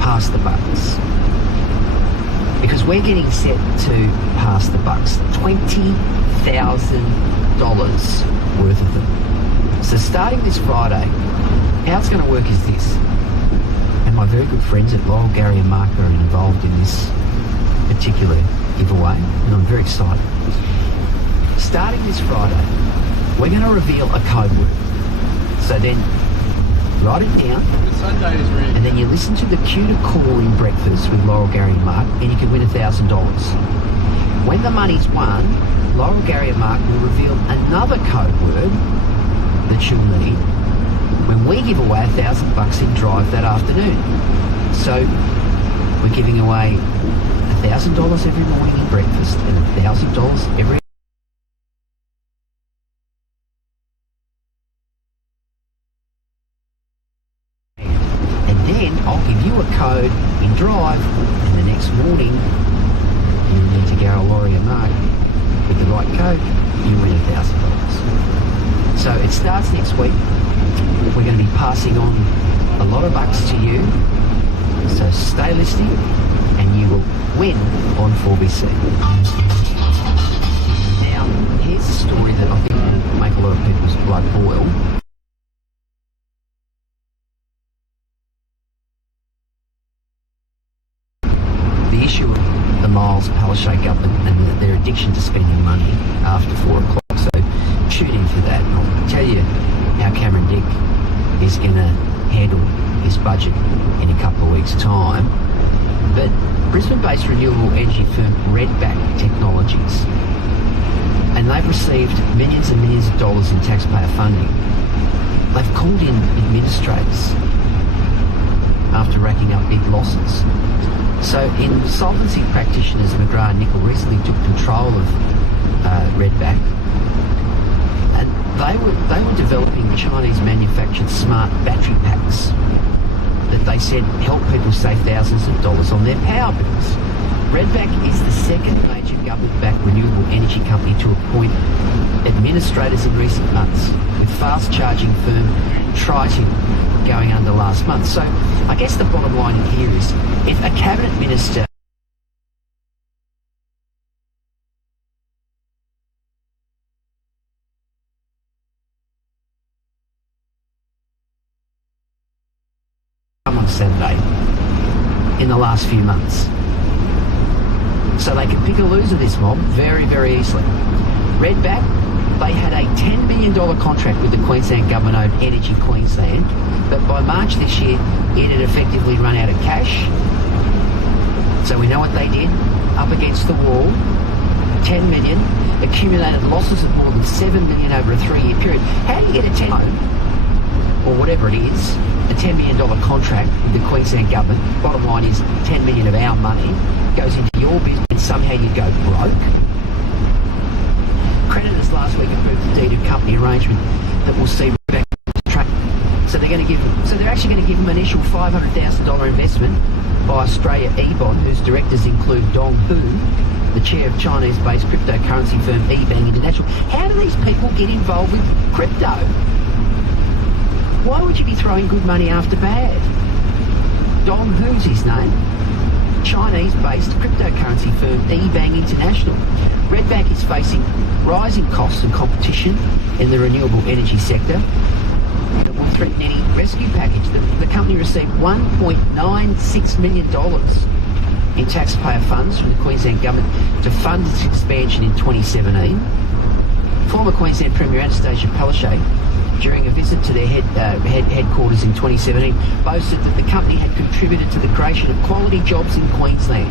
Pass the Bucks. Because we're getting set to pass the bucks. $20,000 worth of them. So starting this Friday, how it's going to work is this. And my very good friends at Laurel, Gary and Mark are involved in this particular giveaway, and I'm very excited. Starting this Friday, we're going to reveal a code word. So then, write it down, and then you listen to the Cue to Call in breakfast with Laurel, Gary and Mark, and you can win $1,000. When the money's won, Laurel, Gary and Mark will reveal another code word that you'll need when we give away $1,000 in Drive that afternoon. So we're giving away $1,000 every morning in breakfast and $1,000 every I'll give you a code in Drive, and the next morning you need to go to Laurie and Mark with the right code, you win $1,000. So it starts next week. We're going to be passing on a lot of bucks to you. So stay listening and you will win on 4BC. Now, here's a story that I think will make a lot of people's blood boil. The issue of the Miles Palaszczuk government and their addiction to spending money after 4 o'clock. So tune in for that. I'll tell you how Cameron Dick is going to handle his budget in a couple of weeks' time. But Brisbane-based renewable energy firm Redback Technologies, and they've received millions and millions of dollars in taxpayer funding. They've called in administrators after racking up big losses. So insolvency practitioners McGrath and Nickel recently took control of Redback, and they were developing Chinese manufactured smart battery packs that they said help people save thousands of dollars on their power bills. Redback is the second major government-backed renewable energy company to appoint administrators in recent months, with fast-charging firm Triton going under last month. So I guess the bottom line here is, if a cabinet minister on Saturday in the last few months, so they can pick a loser, this mob, very, very easily. Redback, they had a $10 million contract with the Queensland government-owned Energy Queensland, but by March this year, it had effectively run out of cash. So we know what they did. Up against the wall, $10 million, accumulated losses of more than $7 million over a 3-year period. How do you get a or whatever it is, a $10 million contract with the Queensland government? Bottom line is $10 million of our money goes into your business and somehow you go broke. Creditors last week approved the deed of company arrangement that will see Redback track. So they're actually going to give them an initial $500,000 investment by Australia eBond, whose directors include Dong Hu, the chair of Chinese-based cryptocurrency firm eBank International. How do these people get involved with crypto? Why would you be throwing good money after bad? Dong Hu's his name. Chinese-based cryptocurrency firm eBank International. Redback is facing rising costs and competition in the renewable energy sector that will threaten any rescue package. The company received $1.96 million in taxpayer funds from the Queensland government to fund its expansion in 2017. Former Queensland Premier Anastasia Palaszczuk, during a visit to their headquarters in 2017, boasted that the company had contributed to the creation of quality jobs in Queensland.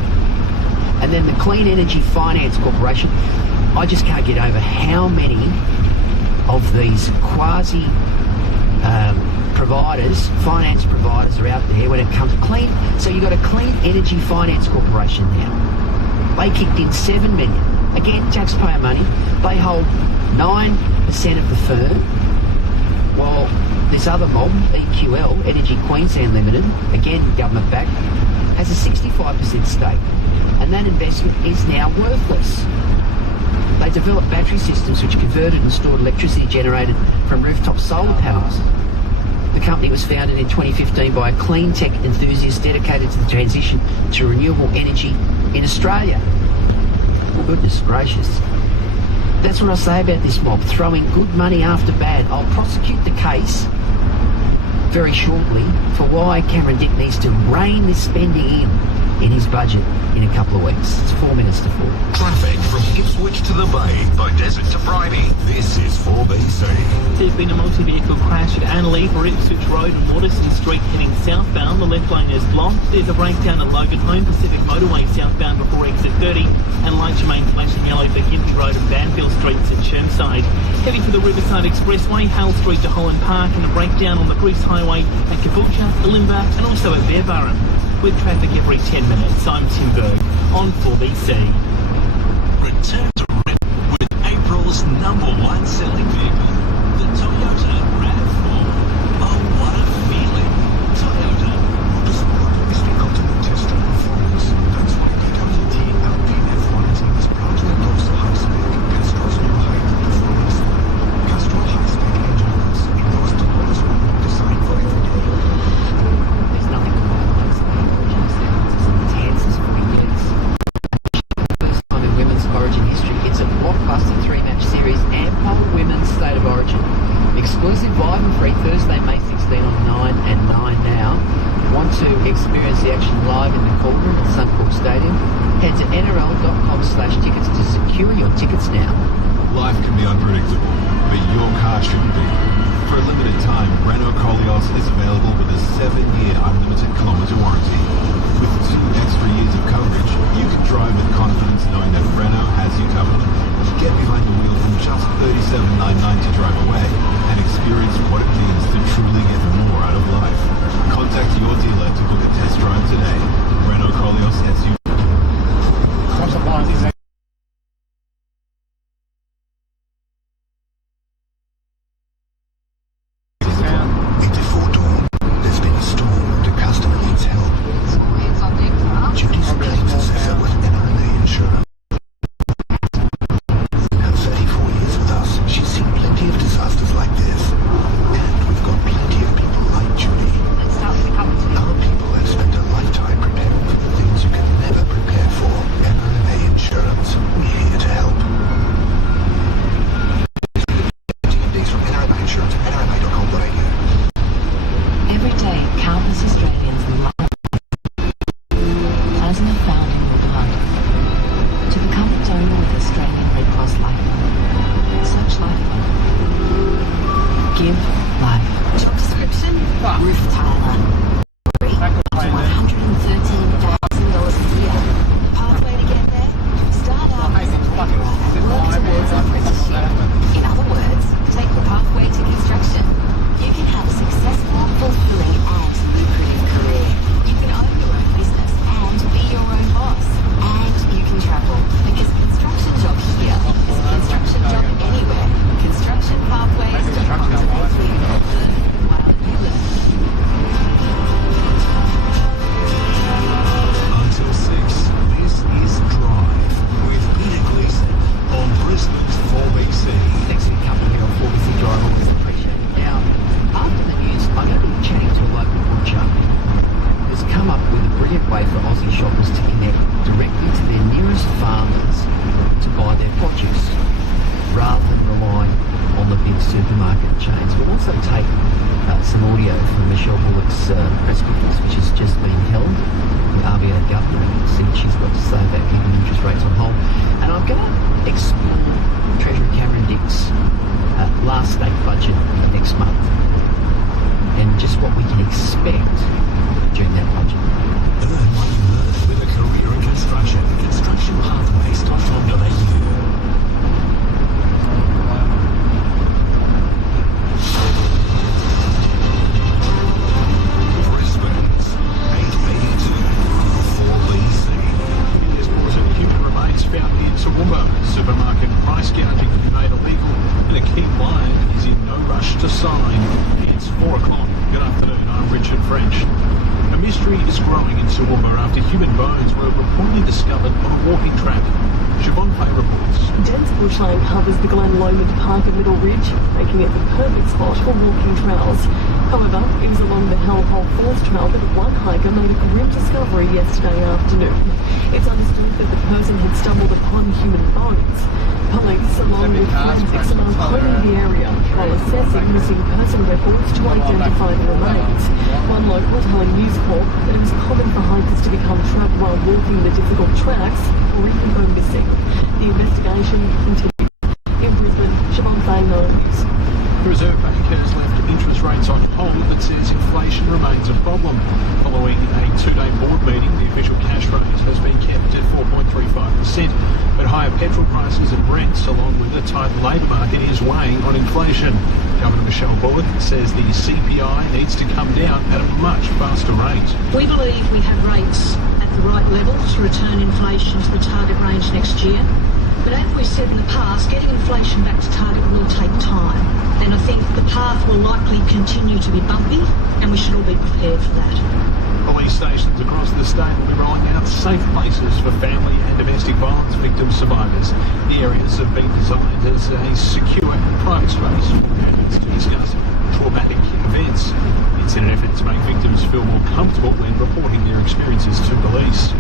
And then the Clean Energy Finance Corporation, I just can't get over how many of these quasi providers, finance providers are out there when it comes to clean. So you've got a Clean Energy Finance Corporation now. They kicked in $7 million. Again, taxpayer money. They hold 9% of the firm, while this other mob, EQL, Energy Queensland Limited, again government-backed, has a 65% stake. And that investment is now worthless. They developed battery systems which converted and stored electricity generated from rooftop solar panels. The company was founded in 2015 by a clean tech enthusiast dedicated to the transition to renewable energy in Australia. Well, goodness gracious. That's what I say about this mob, throwing good money after bad. I'll prosecute the case very shortly for why Cameron Dick needs to rein this spending in his budget in a couple of weeks. It's 4 minutes to 4. Traffic from Ipswich to the Bay, Beaudesert to Bridie. This is 4BC. There's been a multi-vehicle crash at Annaleva, Ipswich Road and Waterston Street heading southbound. The left lane is blocked. There's a breakdown at Logan Home Pacific Motorway southbound before exit 30, and lights remain flashing yellow for Gympie Road and Banfield Streets at Chermside. Heading for the Riverside Expressway, Hale Street to Holland Park, and a breakdown on the Bruce Highway at Caboolture, Elimbah and also at Bearburrum. With traffic every 10 minutes, I'm Tim Berg on 4BC. Return to Rip with April's #1 selling vehicle, the Toyota RAV4. Oh, what a feeling! Toyota. The sport is difficult to test drive performance. That's why BWT Alpine F1 team is proud to endorse the high-speed Castrol's new hybrid performance line. Castrol high-speed engine runs endorse the lowest tickets now. Life can be unpredictable, but your car shouldn't be. For a limited time, Renault Koleos is available with a 7-year unlimited kilometre warranty. With 2 extra years of coverage, you can drive with confidence knowing that Renault has you covered. Get behind the wheel from just $37,990 to drive away and experience what it means to truly get more out of life. Contact your dealer to book a test drive today. Renault Koleos SUV. Cross appliances. Before dawn, there's been a storm and a customer needs help. Judy's claimed to settle with NRMA insurance. In her 34 years with us, she's seen plenty of disasters like this. And we've got plenty of people like Judy. Our people have spent a lifetime preparing for the things you can never prepare for. NRMA insurance. We're here to help. Index from NRMA insurance at nrma.com.au. Every day, countless Australians love plasma found in your blood. To become a donor with Australian Red Cross Lifeboat, search Lifeboat. Give life. Job description? Ruth Tyler. $113,000 a year. Pathway to get there? Start out as a labourer. Work towards apprenticeship. In other words, take the pathway to construction. You can have a successful, fulfilling and lucrative career. You can own your own business and be your own boss. And you can travel, because a construction job here is a construction job anywhere. Constructionpathways.com.au. While you learn. Until 6, this is Drive with Peter Gleeson on Brisbane's 4BC. Thanks for coming here on 4BC Drive. Always appreciate it. Now, after the news, I'm going to be chatting to a local butcher who's come up with a brilliant way for Aussie shoppers to connect directly to their nearest farmers to buy their produce, rather than relying on the big supermarket chains. We'll also take some audio from Michelle Bullock's press conference, which has just been held, the RBA governor, and see what she's got to say about keeping interest rates on hold. And I'm going to explore Treasurer Cameron Dick's last state budget next month, and just what we can expect during that budget. Learn what you learn with a career in construction. Constructionpathways.com.au. Brisbane's 882 4BC. There's brought in human remains found near Toowoomba. Supermarket price gouging to be made illegal, and a key client is in no rush to sign. It's 4 o'clock. Good afternoon, I'm Richard French. A mystery is growing in Toowoomba after human bones were reportedly discovered on a walking track. Siobhan Fay reports. Dense bushland covers the Glen Lomond Park and Middle Ridge, making it the perfect spot for walking trails. However, it was along the Hellhole Falls Trail that one hiker made a grim discovery yesterday afternoon. It's understood that the person had stumbled upon human bones. Police, along with forensics, are combing the area while assessing missing person records to identify the remains. One local telling News Corp that it was common for hikers to become trapped while walking the difficult tracks or even go missing. The investigation continues. In Brisbane, Siobhan Fay, News. The Reserve Bank has left interest rates on hold but says inflation remains a problem. Following a 2-day board meeting, the official cash rate has been kept at 4.35%, but higher petrol prices and rents, along with a tight labour market, is weighing on inflation. Governor Michelle Bullock says the CPI needs to come down at a much faster rate. We believe we have rates at the right level to return inflation to the target range next year. But as we've said in the past, getting inflation back to target will take time. And I think the path will likely continue to be bumpy, and we should all be prepared for that. Police stations across the state will be rolling out safe places for family and domestic violence victim survivors. The areas have been designed as a secure private space for families to discuss traumatic events. It's in an effort to make victims feel more comfortable when reporting their experiences to police.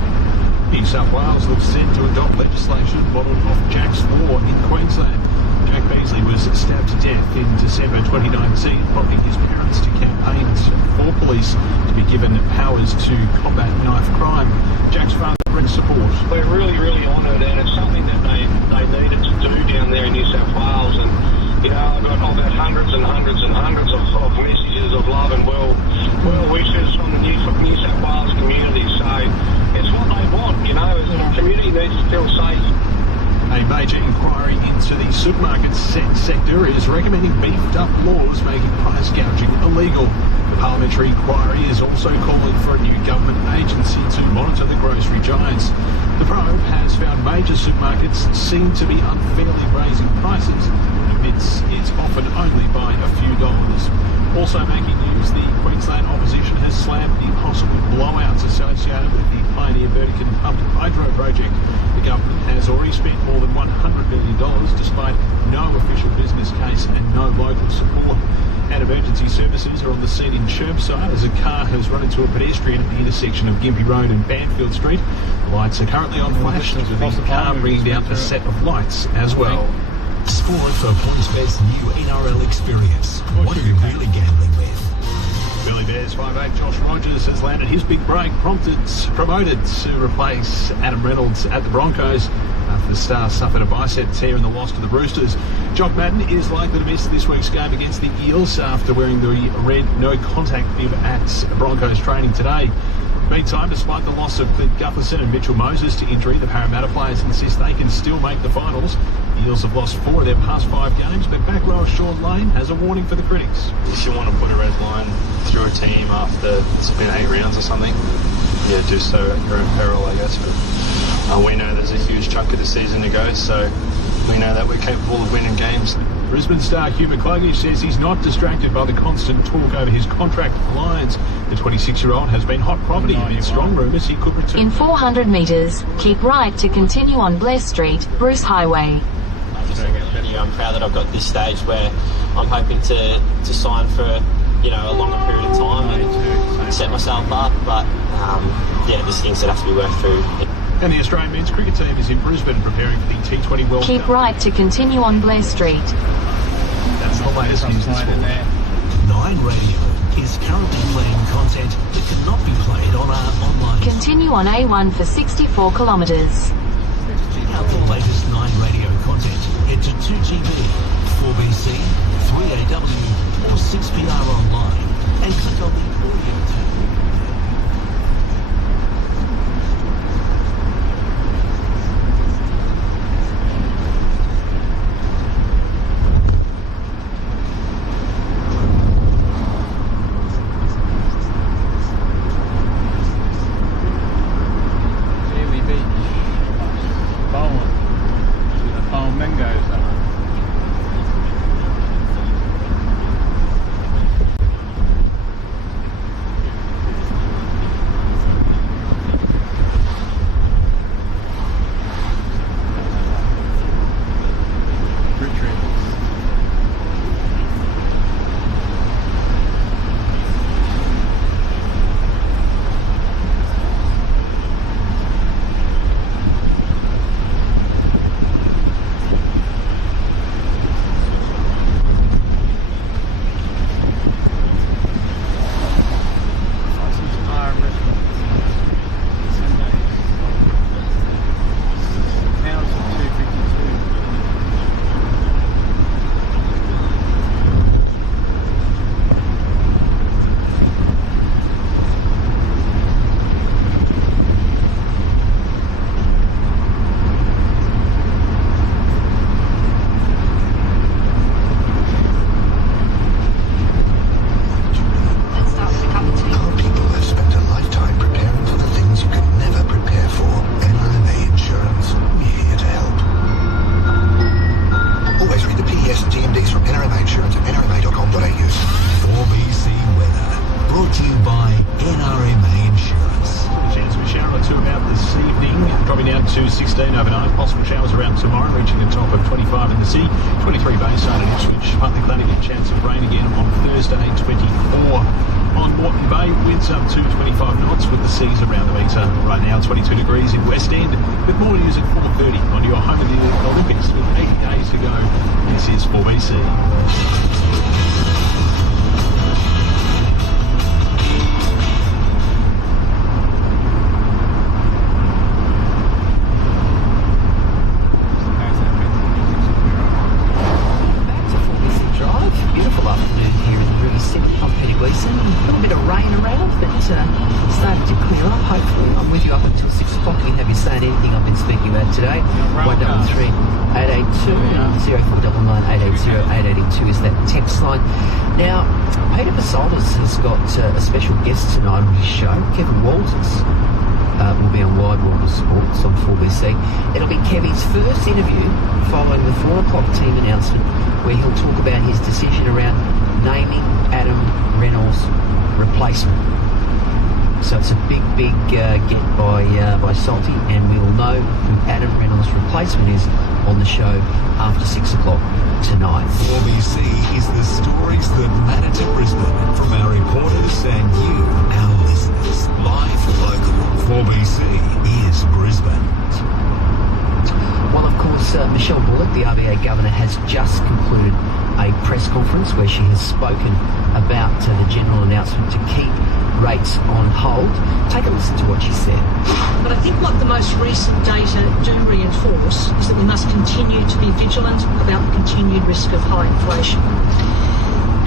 New South Wales looks set to adopt legislation modelled off Jack's Law in Queensland. Jack Beasley was stabbed to death in December 2019, prompting his parents to campaign for police to be given powers to combat knife crime. Jack's father brings support. We're really honoured, and it's something that they needed to do. hundreds and hundreds and hundreds of messages of love and well wishes from the New South Wales community. So it's what they want, you know. The community needs to feel safe. A major inquiry into the supermarket sector is recommending beefed-up laws making price gouging illegal. The parliamentary inquiry is also calling for a new government agency to monitor the grocery giants. The probe has found major supermarkets seem to be unfairly raising prices, admits it's often only by a few dollars. Also making news, the Queensland opposition has slammed the possible blowouts associated with the Pioneer Burdekin Pumped Hydro project. The government has already spent more than $100 million despite no official business case and no local support. And emergency services are on the scene in Chermside as a car has run into a pedestrian at the intersection of Gympie Road and Banfield Street. The lights are currently on flash, with the car bringing down a set of lights as well. Sport for PointsBet's new NRL experience. What are you really gambling with? Billy Bears 5'8" Josh Rogers has landed his big break, promoted to replace Adam Reynolds at the Broncos after the Stars suffered a bicep tear in the loss to the Roosters. Jock Madden is likely to miss this week's game against the Eels after wearing the red no-contact bib at Broncos training today. Meantime, despite the loss of Clint Gutherson and Mitchell Moses to injury, the Parramatta players insist they can still make the finals. The Eels have lost 4 of their past 5 games, but back rower Sean Lane has a warning for the critics. If you want to put a red line through a team after it's been 8 rounds or something, yeah, do so at your own peril, I guess. But we know there's a huge chunk of the season to go, so we know that we're capable of winning games. Brisbane star Hugh McCluggage says he's not distracted by the constant talk over his contract with Lions. The 26-year-old has been hot property amid strong rumours he could return. In 400 metres, keep right to continue on Blair Street, Bruce Highway. I'm proud that I've got this stage where I'm hoping to sign for a longer period of time and set myself up. But there's things that have to be worked through. And the Australian men's cricket team is in Brisbane preparing for the T20 World Cup. Keep right to continue on Blair Street. That's the latest news this morning. 9 Radio is currently playing content that cannot be played on our online. Continue on A1 for 64 kilometres. Check out the latest 9 Radio content. Head to 2GB, 4BC, 3AW or 6PR online and click on the audio tab. to 16 overnight. Possible showers around tomorrow, reaching a top of 25 in the city, 23 Bayside and Ipswich. Partly cloudy, a chance of rain again on Thursday, 24. On Moreton Bay, winds up to 25 knots with the seas around the metre. Right now, 22 degrees in West End. With more news at 4:30 on your home of the Olympics with 80 days to go. This is 4BC. 0433 882 0499 880 882 is that text line. Now, Peter Basolis has got a special guest tonight on his show. Kevin Walters will be on Wide World of Sports on 4BC. It'll be Kevy's first interview following the 4 o'clock team announcement, where he'll talk about his decision around naming Adam Reynolds' replacement. So it's a big get by Salty, and we'll know who Adam Reynolds' replacement is on the show after 6 o'clock tonight. 4BC is the stories that matter to Brisbane from our reporters and you, our listeners. Live local. 4BC is Brisbane. Well, of course, Michelle Bullock, the RBA Governor, has just concluded a press conference where she has spoken about the general announcement to keep rates on hold. Take a listen to what she said. But I think what the most recent data do reinforce is that we must continue to be vigilant about the continued risk of high inflation.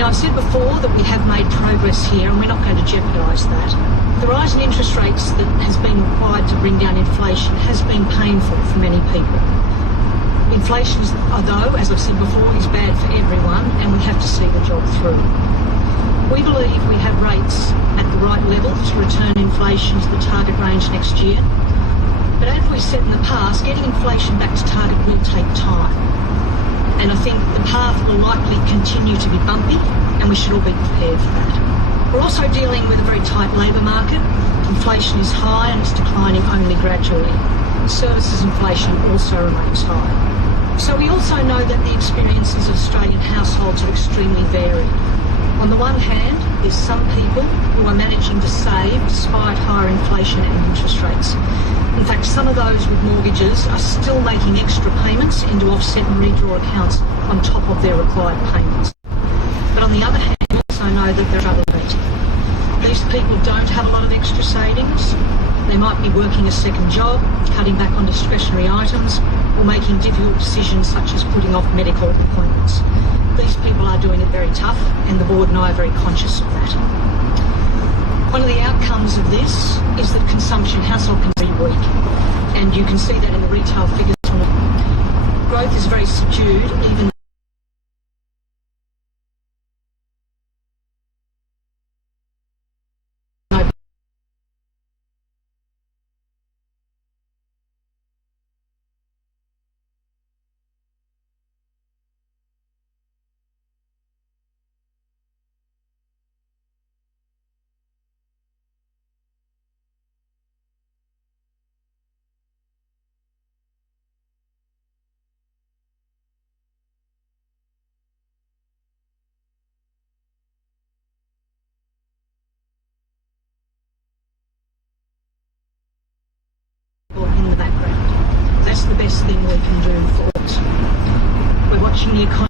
Now, I've said before that we have made progress here and we're not going to jeopardise that. The rise in interest rates that has been required to bring down inflation has been painful for many people. Inflation, though, as I've said before, is bad for everyone, and we have to see the job through. We believe we have rates at the right level to return inflation to the target range next year. But as we've said in the past, getting inflation back to target will take time. And I think the path will likely continue to be bumpy, and we should all be prepared for that. We're also dealing with a very tight labour market. Inflation is high and it's declining only gradually. Services inflation also remains high. So we also know that the experiences of Australian households are extremely varied. On the one hand, there's some people who are managing to save despite higher inflation and interest rates. In fact, some of those with mortgages are still making extra payments into offset and redraw accounts on top of their required payments. But on the other hand, we also know that there are other meat. These people don't have a lot of extra savings. They might be working a second job, cutting back on discretionary items, or making difficult decisions such as putting off medical appointments. These people are doing it very tough, and the board and I are very conscious of that. One of the outcomes of this is that consumption, household consumption, is very weak, and you can see that in the retail figures. Growth is very subdued, even in the background. That's the best thing we can do for it. We're watching the economy.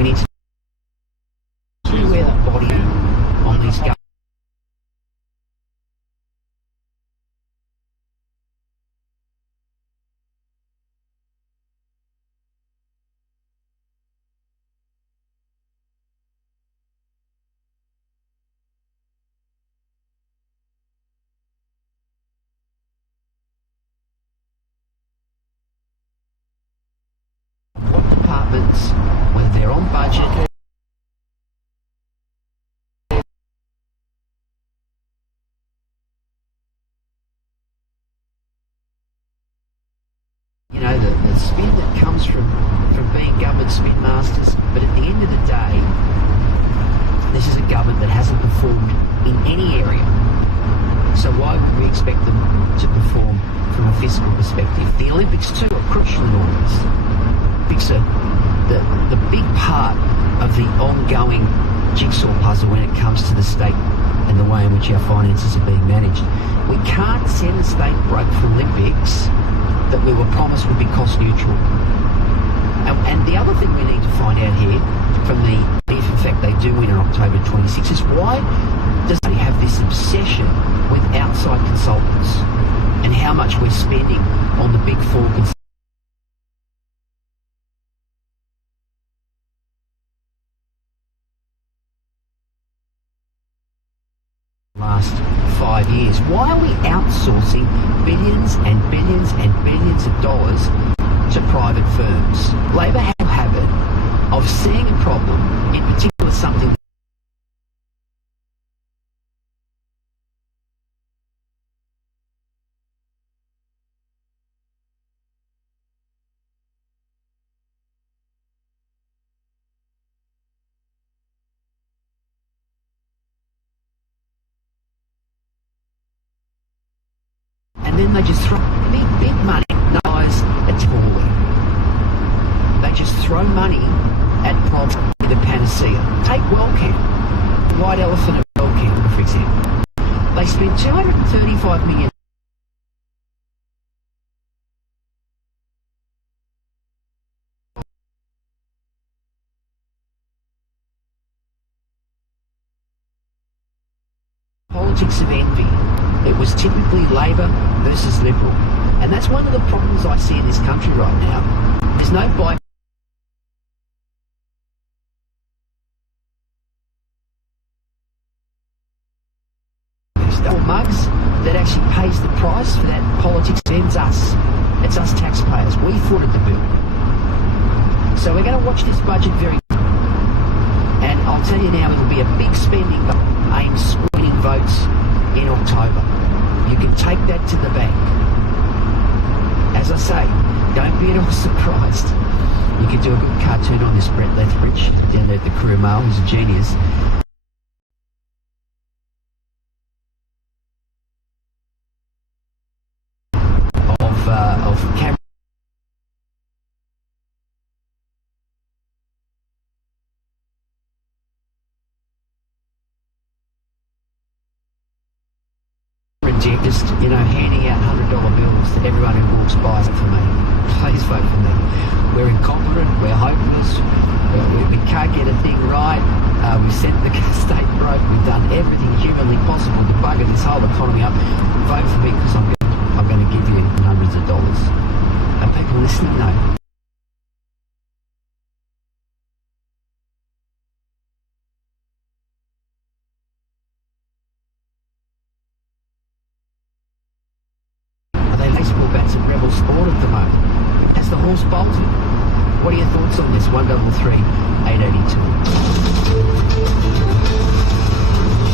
We need to wear that body on these guys. What departments, whether they're on budget, you know, the spin that comes from being government spin masters. But at the end of the day, this is a government that hasn't performed in any area. So why would we expect them to perform from a fiscal perspective? The Olympics too are crucial in all this. Olympics are the big part of the ongoing jigsaw puzzle when it comes to the state and the way in which our finances are being managed. We can't send the state broke for Olympics that we were promised would be cost neutral. And the other thing we need to find out here from if in fact they do win on October 26 is why does they have this obsession with outside consultants and how much we're spending on the big four consultants. Last 5 years. Why are we outsourcing billions and billions and billions of dollars to private firms? Labor have a habit of seeing a problem, in particular something and then they just throw big money. No, guys, it's poorly. They just throw money at problems with a panacea. Take Wellcamp, White Elephant at Wellcamp, for example. They spent $235 million. Politics of envy. It was typically Labor versus Liberal. And that's one of the problems I see in this country right now. There's no buy. Mugs that actually pays the price for that politics ends us. It's us taxpayers. We footed the bill. So we're going to watch this budget very. And I'll tell you now, it'll be a big spending aimed winning votes in October. You can take that to the bank. As I say, don't be at all surprised. You could do a good cartoon on this, Brett Lethbridge, down there at the Courier Mail, who's a genius. Of Cameron. Just, handing out $100 bills to everyone who walks by for me. Please vote for me. We're incompetent, we're hopeless, we can't get a thing right, we've sent the state broke, we've done everything humanly possible to bugger this whole economy up. Vote for me because I'm going to give you hundreds of dollars. Are people listening? No. Some rebel sport at the moment. Has the horse bolted? What are your thoughts on this? 133 882.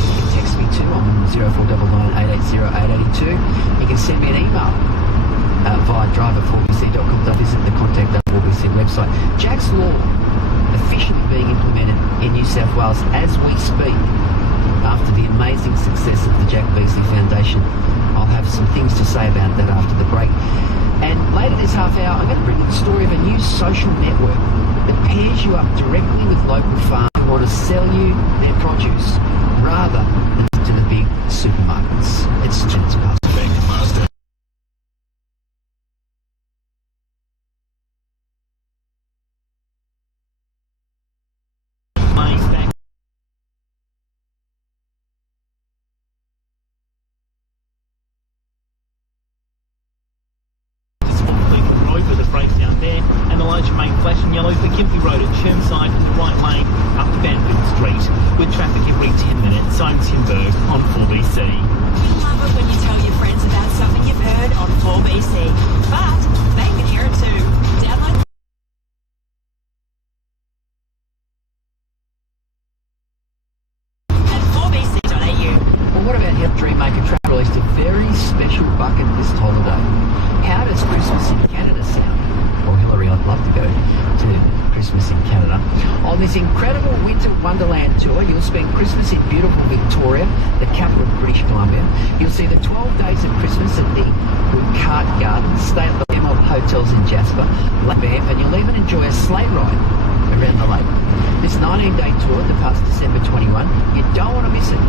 You can text me too on 0499 880 882. You can send me an email via drive@4bc.com. Visit the contact at 4BC website. Jack's Law officially being implemented in New South Wales as we speak after the amazing success of the Jack Beasley Foundation. I'll have some things to say about that after the break. And later this half hour, I'm going to bring you the story of a new social network that pairs you up directly with local farmers who want to sell you their produce rather than to the big supermarkets. It's just past. breakdown there, and Elijah May flashing yellow for Gimbley Road at Chermside in the right lane up to Banfield Street, with traffic every 10 minutes. I'm Tim Berg on 4BC. We love it when you tell your friends about something you've heard on 4BC, but they can hear it too. Download at 4bc.au. Well, what about Help Dreammaker Travel released a very special bucket list holiday? How does Christmas in Canada sound? Well, Hillary, I'd love to go to Christmas in Canada. On this incredible winter wonderland tour, you'll spend Christmas in beautiful Victoria, the capital of British Columbia. You'll see the 12 days of Christmas at the Cart Gardens, stay at the Emerald Hotels in Jasper, Lake Banff, and you'll even enjoy a sleigh ride around the lake. This 19-day tour departs December 21. You don't want to miss it.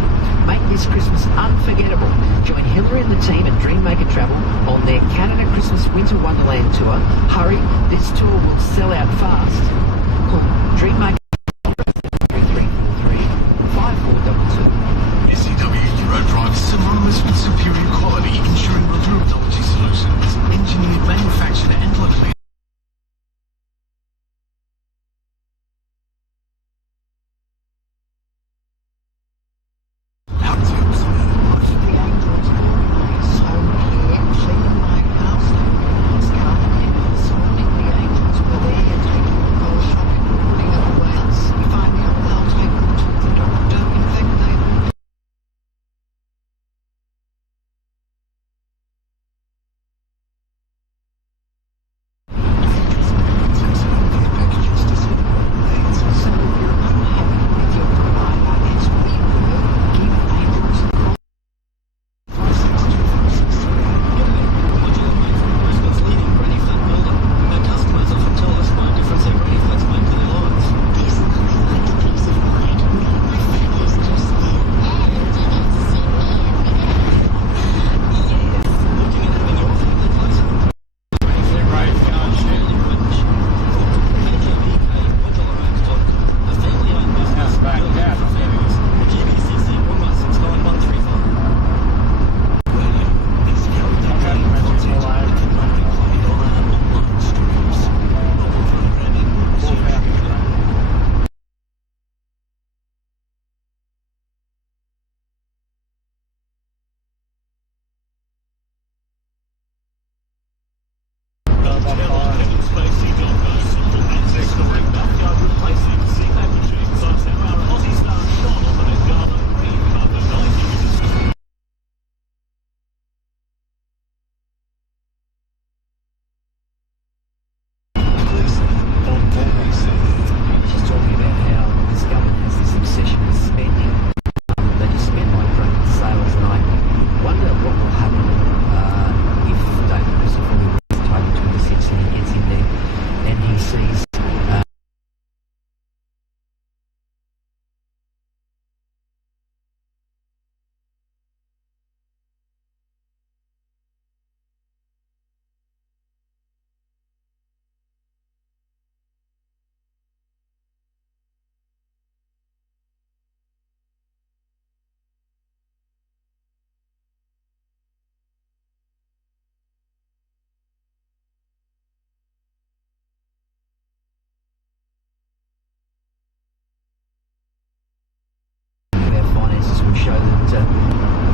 Make this Christmas unforgettable. Join Hillary and the team at Dreammaker Travel on their Canada Christmas Winter Wonderland Tour. Hurry, this tour will sell out fast. Call Dreammaker 3343-5422. SCW Euro drives synonymous with superior quality, ensuring reliability solutions. Engineered, manufactured and locally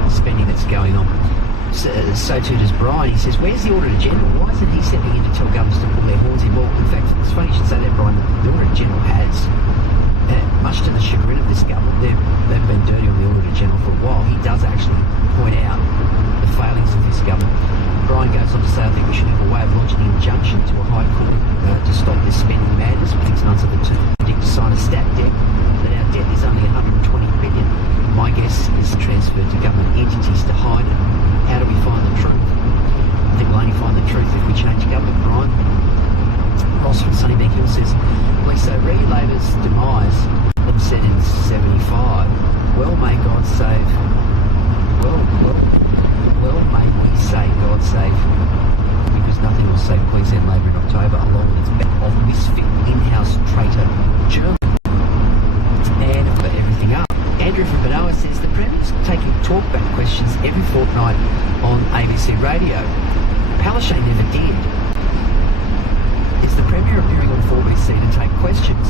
spending that's going on. So too does Brian. He says, where's the Auditor General? Why isn't he stepping in to tell governments to pull their horns in? Well, in fact, it's funny you should say that, Brian. The Auditor General has, much to the chagrin of this government, they've been dirty on the Auditor General for a while. He does actually point out the failings of this government. Brian goes on to say, I think we should have a way of launching an injunction to a high court to stop this spending madness. 6 months of the term predict to sign a stat debt, that our debt is only 120 billion. My guess is transferred to government entities to hide it. How do we find the truth? I think we'll only find the truth if we change government, Brian. Ross from Sunnybank Hill says, so Labor's demise was said in 75. Well, may God save. Well, may we say God save. Because nothing will save Queensland Labor in October, along with its back of misfit in-house traitor German. And for everything up. Andrew from Benoa says the Premier's taking talkback questions every fortnight on ABC Radio. Palaszczuk never did. questions.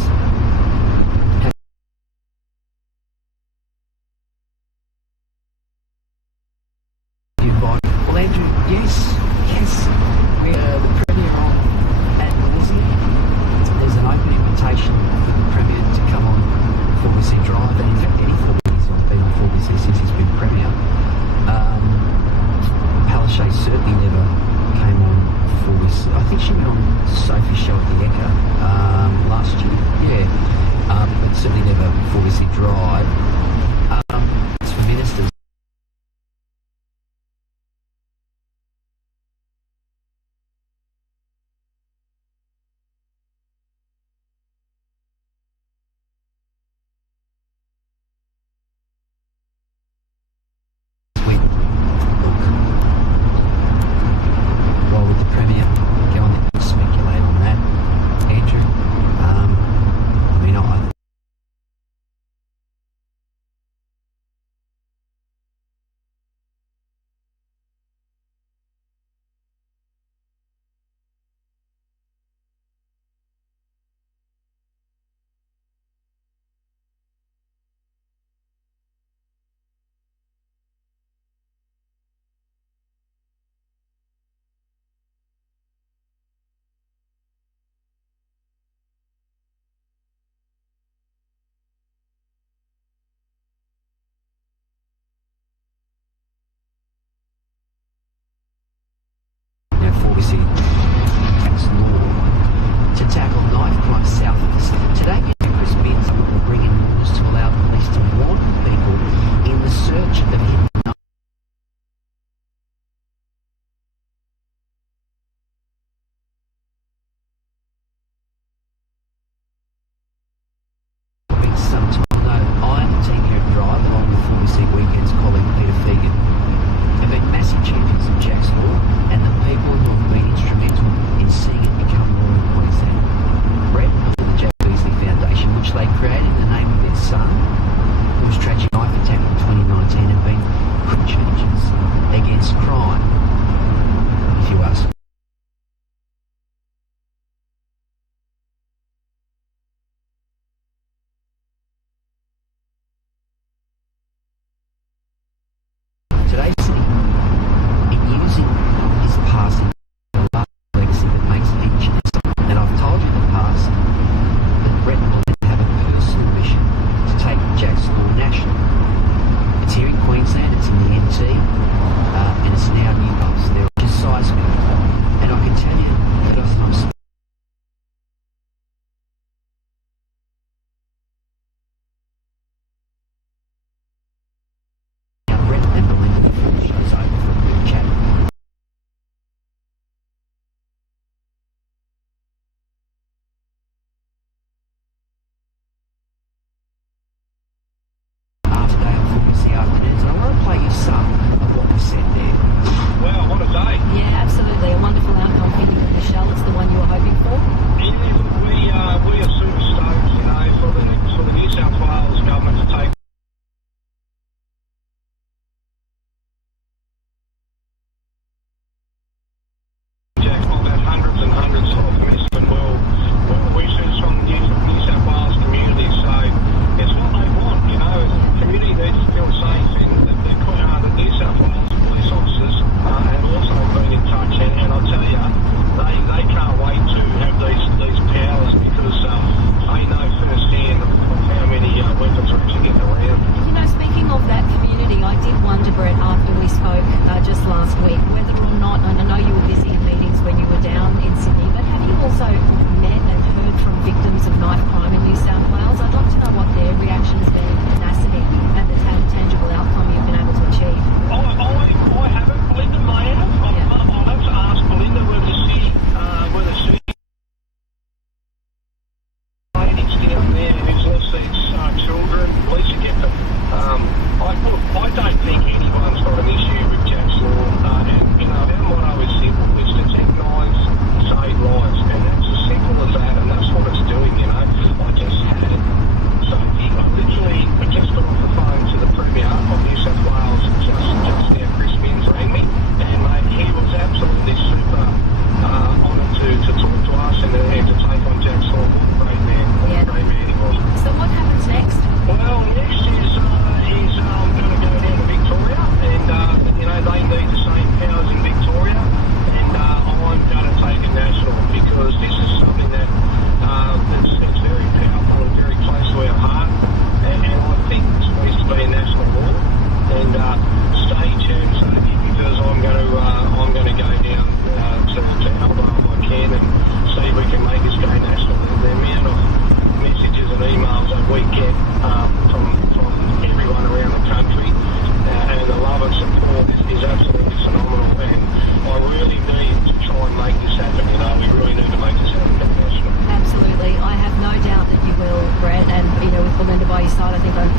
Well, Andrew, yes. We're the Premier on at Leslie. There's an open invitation for the Premier to come on 4BC Drive, and in fact, any 4BC's been on 4BC since he's been Premier. Palaszczuk certainly never came on 4BC. I think she went on Sophie's show at the Ekka last year. Yeah, but certainly never 4BC Drive. As for ministers.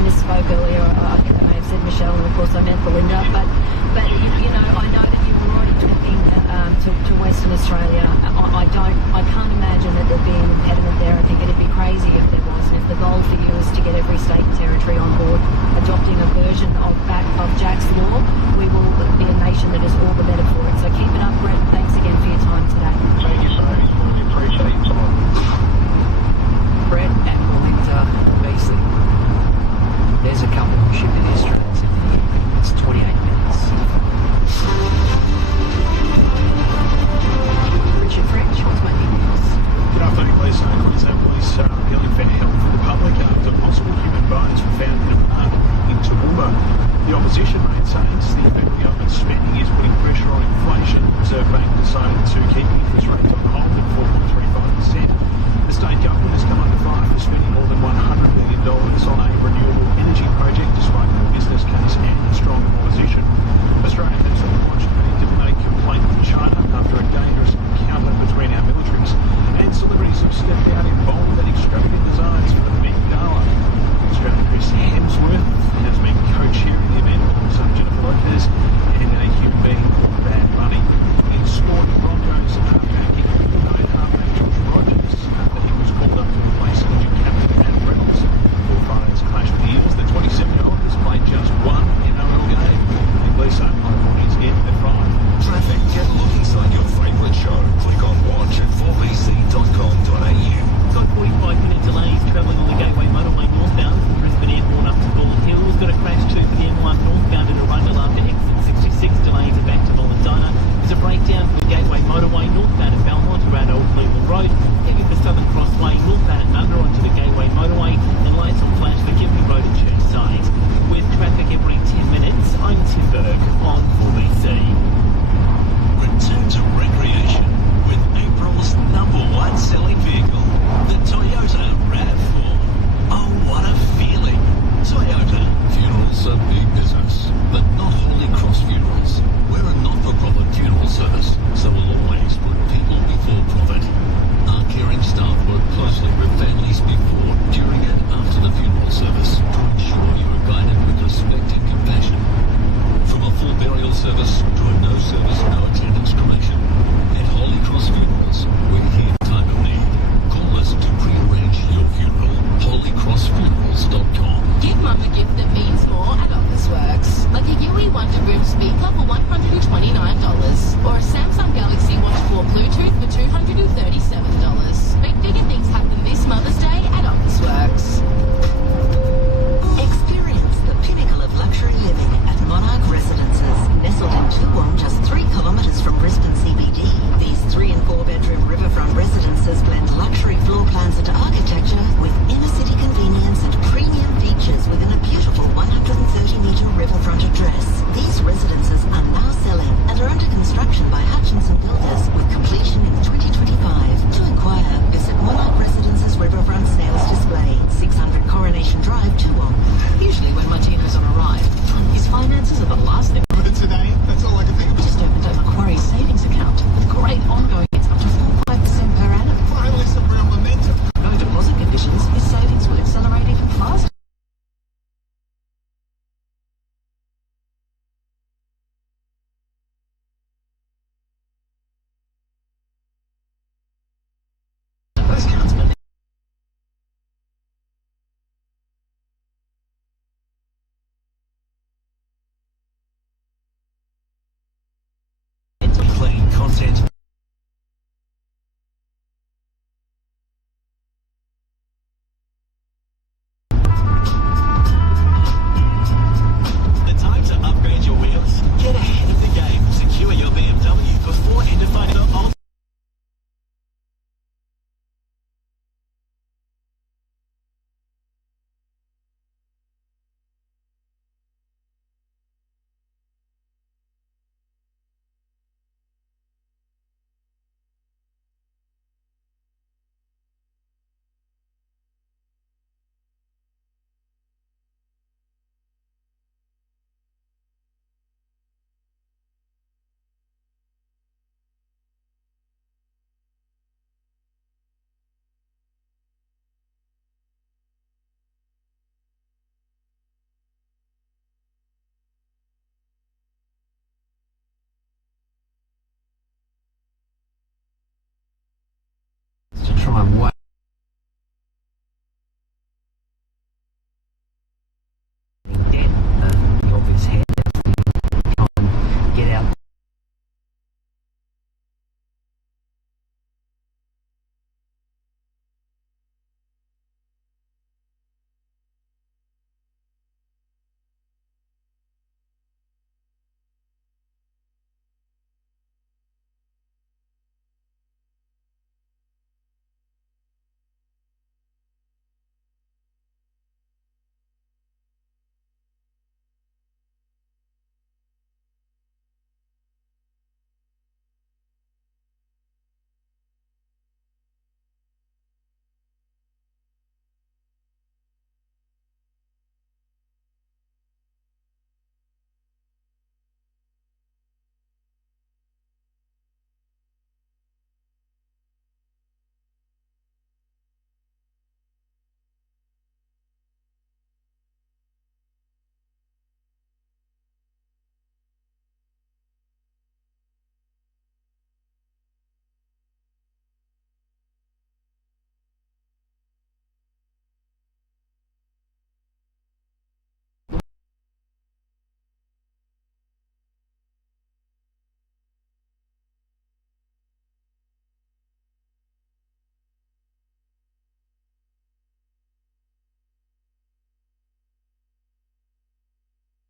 misspoke earlier. I think I may have said Michelle, and of course I meant Belinda. But you know, I know that you were already talking to Western Australia. I can't imagine that there'd be an impediment there. I think it'd be crazy if there was. And if the goal for you is to get every state and territory on board adopting a version of Jack's law, we will be a nation that is all the better for it. So keep it up, Brett. Thanks again for your time today. Thank you, Sophie. Really appreciate your time. Brett and Belinda Beasley. There's a couple who shipped in the Australians in the year. It's 28 minutes. Richard time wait. The obvious head try and get out.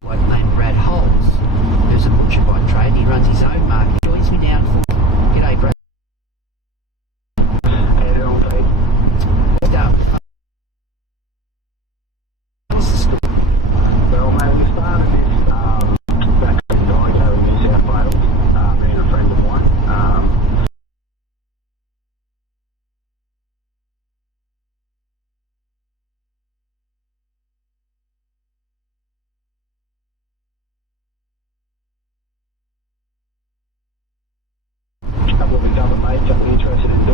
Bloke named Brad Holes, who's a butcher by trade. He runs his own market. He joins me now for... G'day, Brad. How you doing, Pete? What's the story? Well, mate, we started this back in Geico in New South Wales, me and a friend of mine. A couple of his other mates up interested in doing